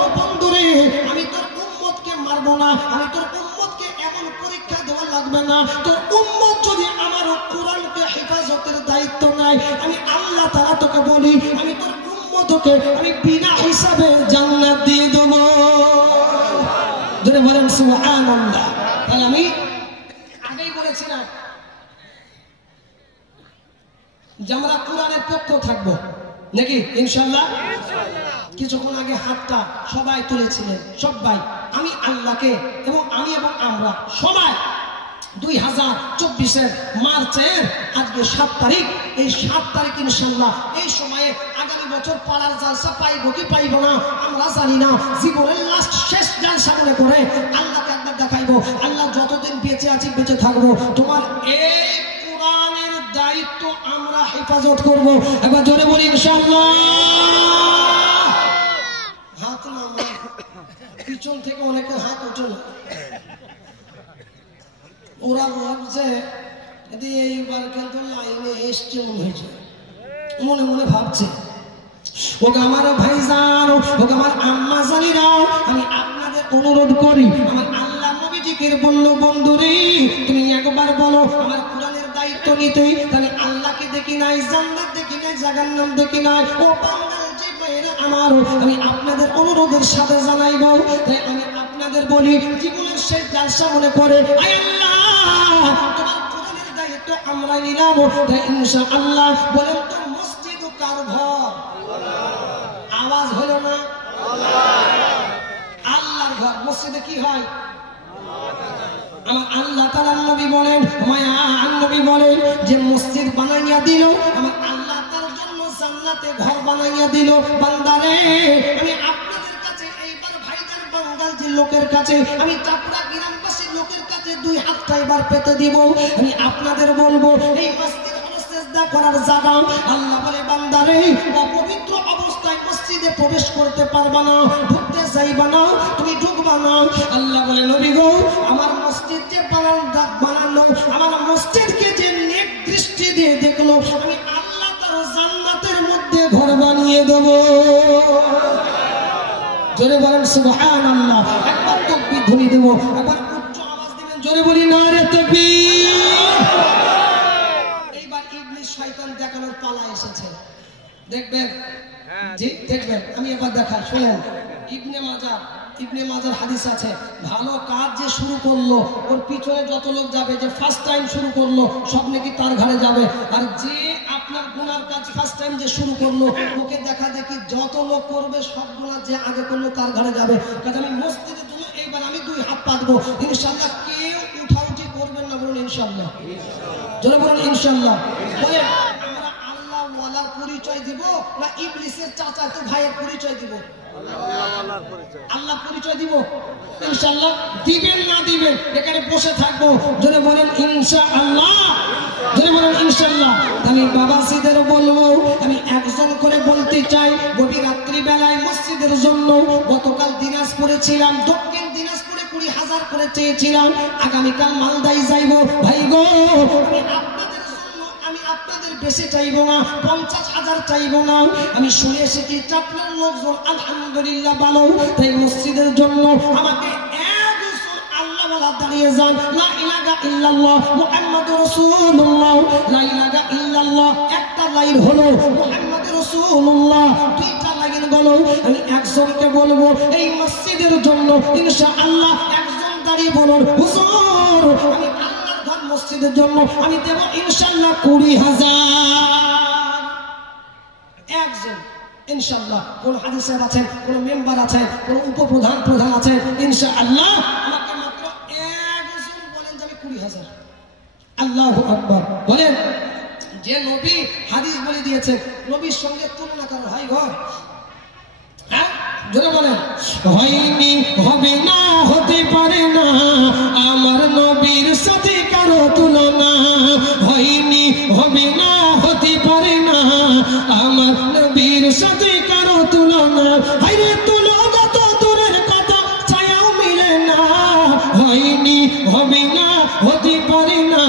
ও বন্ধু রে, আমি তোর উম্মতকে মারবো না, আমি তোর উম্মতকে এমন পরীক্ষা দেওয়া লাগবে না। তোর উম্মত যদি আমার কোরআনকে হেফাজতের দায়িত্ব নেয়, আমি আল্লাহ তাআলা তোকে বলি, আমি তোর উম্মতকে আমি বিনা হিসাবে জান্নাত দিয়ে দেবো। বলেন সুবহানাল্লাহ। তাহলে আমি আগেই বলেছিলাম যে আমরা কোরআনের পক্ষ থাকবো, নাকি ইনশাআল্লাহ? কিছুক্ষণ আগে হাতটা সবাই তুলেছিলেন, সবাই আমি আল্লাহকে এবং আমরা সবাই 2024 মার্চের আজকে 7 তারিখ, এই 7 তারিখ ইনশাআল্লাহ এই সময়ে আগামী বছর পাড়ার জালসা পাইব কি পাইব না আমরা জানি না। জীবনের লাস্ট শেষ জালসা মনে করে আল্লাহকে একবার দেখাইবো। আল্লাহ যতদিন বেঁচে আছি বেঁচে থাকবো, তোমার এই কোরআনের দায়িত্ব আমরা হেফাজত করব। একবার জোরে বলি ইনশাআল্লাহ। হাত নামা, পিছন থেকে অনেকের হাত ওঠে না, ওরা ভাবছে এইবার কিন্তু লাইনে এসছে মনে হয়েছে, মনে মনে ভাবছে। ওকে আমার ভাইজান, ওকে আমার আম্মা জানিরা, আমি আপনাদের অনুরোধ করি, আমার আল্লাহ নবীজিকে বলল বন্ধুরে তুমি একবার বলো আমার কোরআনের দায়িত্ব নিতে। তাহলে আল্লাহকে দেখি নাই, জান্নাত দেখি নাই, জাহান্নাম দেখি নাই। ও বান্দার যে ভাইরা আমার, আমি আপনাদের অনুরোধের সাথে জানাইব। তাই আমি আপনাদের বলি, জীবনের শেষ জালসা মনে করে আয় আল্লাহ তোমার কোরআনের দায়িত্ব আমরা নিলাম। তাই ইনশাআল্লাহ বলেন তো মসজিদ কার ঘর? আওয়াজ হলো না? আল্লাহর ঘর। মসজিদে কি হয়? আমার আল্লাহ তাআলার নবী বলেন, মায়ার নবী বলেন যে মসজিদ বানাইয়া দিল আমার আল্লাহ তার জন্য জান্নাতে ঘর বানাইয়া দিল। বান্দারে আমি আপনাদের কাছে এইবার ভাইদের বাঙ্গাল যে লোকের কাছে, আমি চাপড়া গ্রামবাসী লোকের কাছে দুই হাতটা এবার পেতে দিব। আমি আপনাদের বলবো এই মসজিদ হলো সিজদা করার জায়গা। আল্লাহ বলে বান্দারে অপবিত্র অবস্থায় মসজিদে প্রবেশ করতে পারবা না, ঢুকতে যাইবা না, তুমি ঢুকবা না। আল্লাহ বলে নবী গো আমার মসজিদ যে বানানো, আমার মসজিদকে যে নেক দৃষ্টি দিয়ে দেখলো, আমি আল্লাহ তার জান্নাতের মধ্যে ঘর বানিয়ে দেব। জোরে বলেন সুবহানাল্লাহ। একবার তাকবীর ধ্বনি দেব, একবার উচ্চ আওয়াজ দিবেন, জোরে বলি নারে তাকবীর। এইবার ইবলিস শয়তান দেখানোর পালা এসেছে, দেখবেন জি দেখবেন। আমি এবার দেখাই, শুনেন। ইবনে মাজার হাদিস আছে, ভালো কাজ যে শুরু করলো ওর পিছনে যত লোক যাবে, যে ফার্স্ট টাইম শুরু করলো সব নাকি তার ঘরে যাবে। আর যে আপনার গুনার কাজ ফার্স্ট টাইম যে শুরু করলো ওকে দেখা দেখি যত লোক করবে সব গুনাহ যে আগে করলো তার ঘরে যাবে। কাজে আমি মসজিদের জন্য এইবার আমি দুই হাত পাতবো ইনশাআল্লাহ। কেউ উঠাউঠি করবেন না, বলুন ইনশাআল্লাহ। জোরে বলুন ইনশাআল্লাহ। বলেন আমরা আল্লাহ ওয়ালার পরিচয় দিব না ইবলিসের চাচাতো ভাইয়ের পরিচয় দিব? আল্লাহ পরিচয় দিব ইনশাআল্লাহ। দিবেন না দিবেন এখানে বসে থাকবো, জোরে বলেন ইনশাআল্লাহ, জোরে বলেন ইনশাআল্লাহ। আমি বাবাজিদের বলবো, আমি একজন করে বলতে চাই, গভীর রাত্রি বেলায় মসজিদের জন্য গতকাল দিনাজপুরে ছিলাম, দক্ষিণ দিনাজপুরে 20,000 করে চেয়েছিলাম, আগামীকাল মালদায় যাইব। ভাই গো আমি আপনাদের বেশি চাইবো না, 50,000 চাইবো না। আমি শুনে এসেছি চাপলার লোকজন আলহামদুলিল্লাহ ভালো। তাই মসজিদের জন্য আমাকে একজন আল্লাহওয়ালা দাঁড়িয়ে যান, লা ইলাহা ইল্লাল্লাহ মুহাম্মাদুর রাসূলুল্লাহ। লা ইলাহা ইল্লাল্লাহ একটা লাইন হলো, মুহাম্মাদুর রাসূলুল্লাহ দুইটা লাইন হলো। আমি একজনকে বলবো এই মসজিদের জন্য ইনশাআল্লাহ, একজন দাঁড়িয়ে বলুন হুজুর আমি মসজিদের জন্য আমি দেব ইনশাআল্লাহ 20,000। একজন ইনশাআল্লাহ। কোন হাদিস সাহেব আছেন, কোন মেম্বার আছেন, কোন উপপ্রধান আছেন, ইনশাআল্লাহ আমাকে মাত্র একজন বলেন যে আমি 20,000। আল্লাহু আকবার। বলেন যে নবী হাদিস বলে দিয়েছেন, নবীর সঙ্গে তুলনা করা হয় গো? হ্যাঁ জোরে বলেন। হয়নি, হবে না, হতে পারে না আমার নবীর সাথে কারো তুলনা। হয়নি, হবে না, হতে পারে না আমার নবীর সাথে কারো তুলনা। হায়রে তুলনা তো দূরের কথা, ছায়াও মিলে না। হয়নি, হবে না, হতে পারে না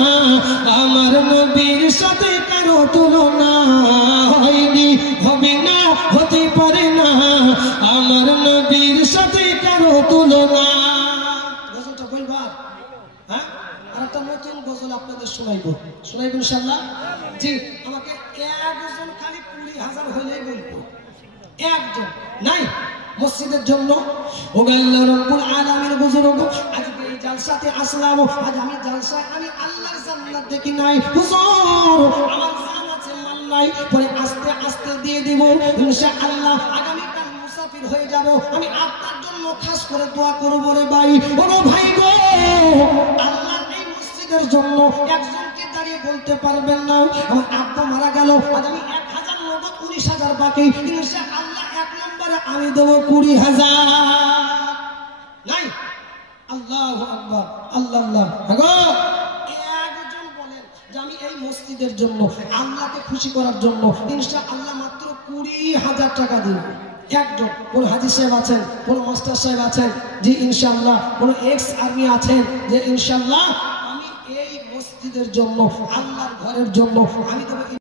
আমার নবীর সাথে কারো তুলনা। হয়নি, হবে না, হতে পারে না আমার নবীর সাথে কারো তুলনা। গজলটা বলবা? হ্যাঁ আর একটা নতুন গজল আপনাদের শোনাইব ইনশাআল্লাহ। জি আমাকে একজন খালি 20,000 হলেই বলবো, একজন নাই মসজিদের জন্য। ও আল্লাহ রাব্বুল আলামিন বুজুর্গ, আজকে এই জালসাতে আসলাম, আজ আমি জালসায় আমি আল্লাহর জান্নাত দেখি নাই হুজুর। আমার জান আছে নাই, পরে আস্তে আস্তে দিয়ে দিব ইনশাআল্লাহ। আগামীকাল মুসাফির হয়ে যাব, আমি আপনার জন্য খাস করে দোয়া করব রে ভাই। বলো ভাই গো, আল্লাহর এই মসজিদের জন্য একজনকে দাঁড়িয়ে বলতে পারবেন না আমার আব্বা মারা গেল, আজ আমি 1000 নগদ 19000 বাকি, ইনশাআল্লাহ 1 নম্বরে আমি দেবো 20000। নাই? আল্লাহু আকবার, আল্লাহ আল্লাহ। একজন বলেন যে আমি এই মসজিদের জন্য আল্লাহকে খুশি করার জন্য ইনশাআল্লাহ মাত্র 20000 টাকা দিব। একজন কোন হাজী সাহেব আছেন, কোন মাস্টার সাহেব আছেন যে ইনশাআল্লাহ, কোন এক্স আর্মি আছেন যে ইনশাআল্লাহ আমি এই মসজিদের জন্য আল্লাহর ঘরের জন্য আমি দেব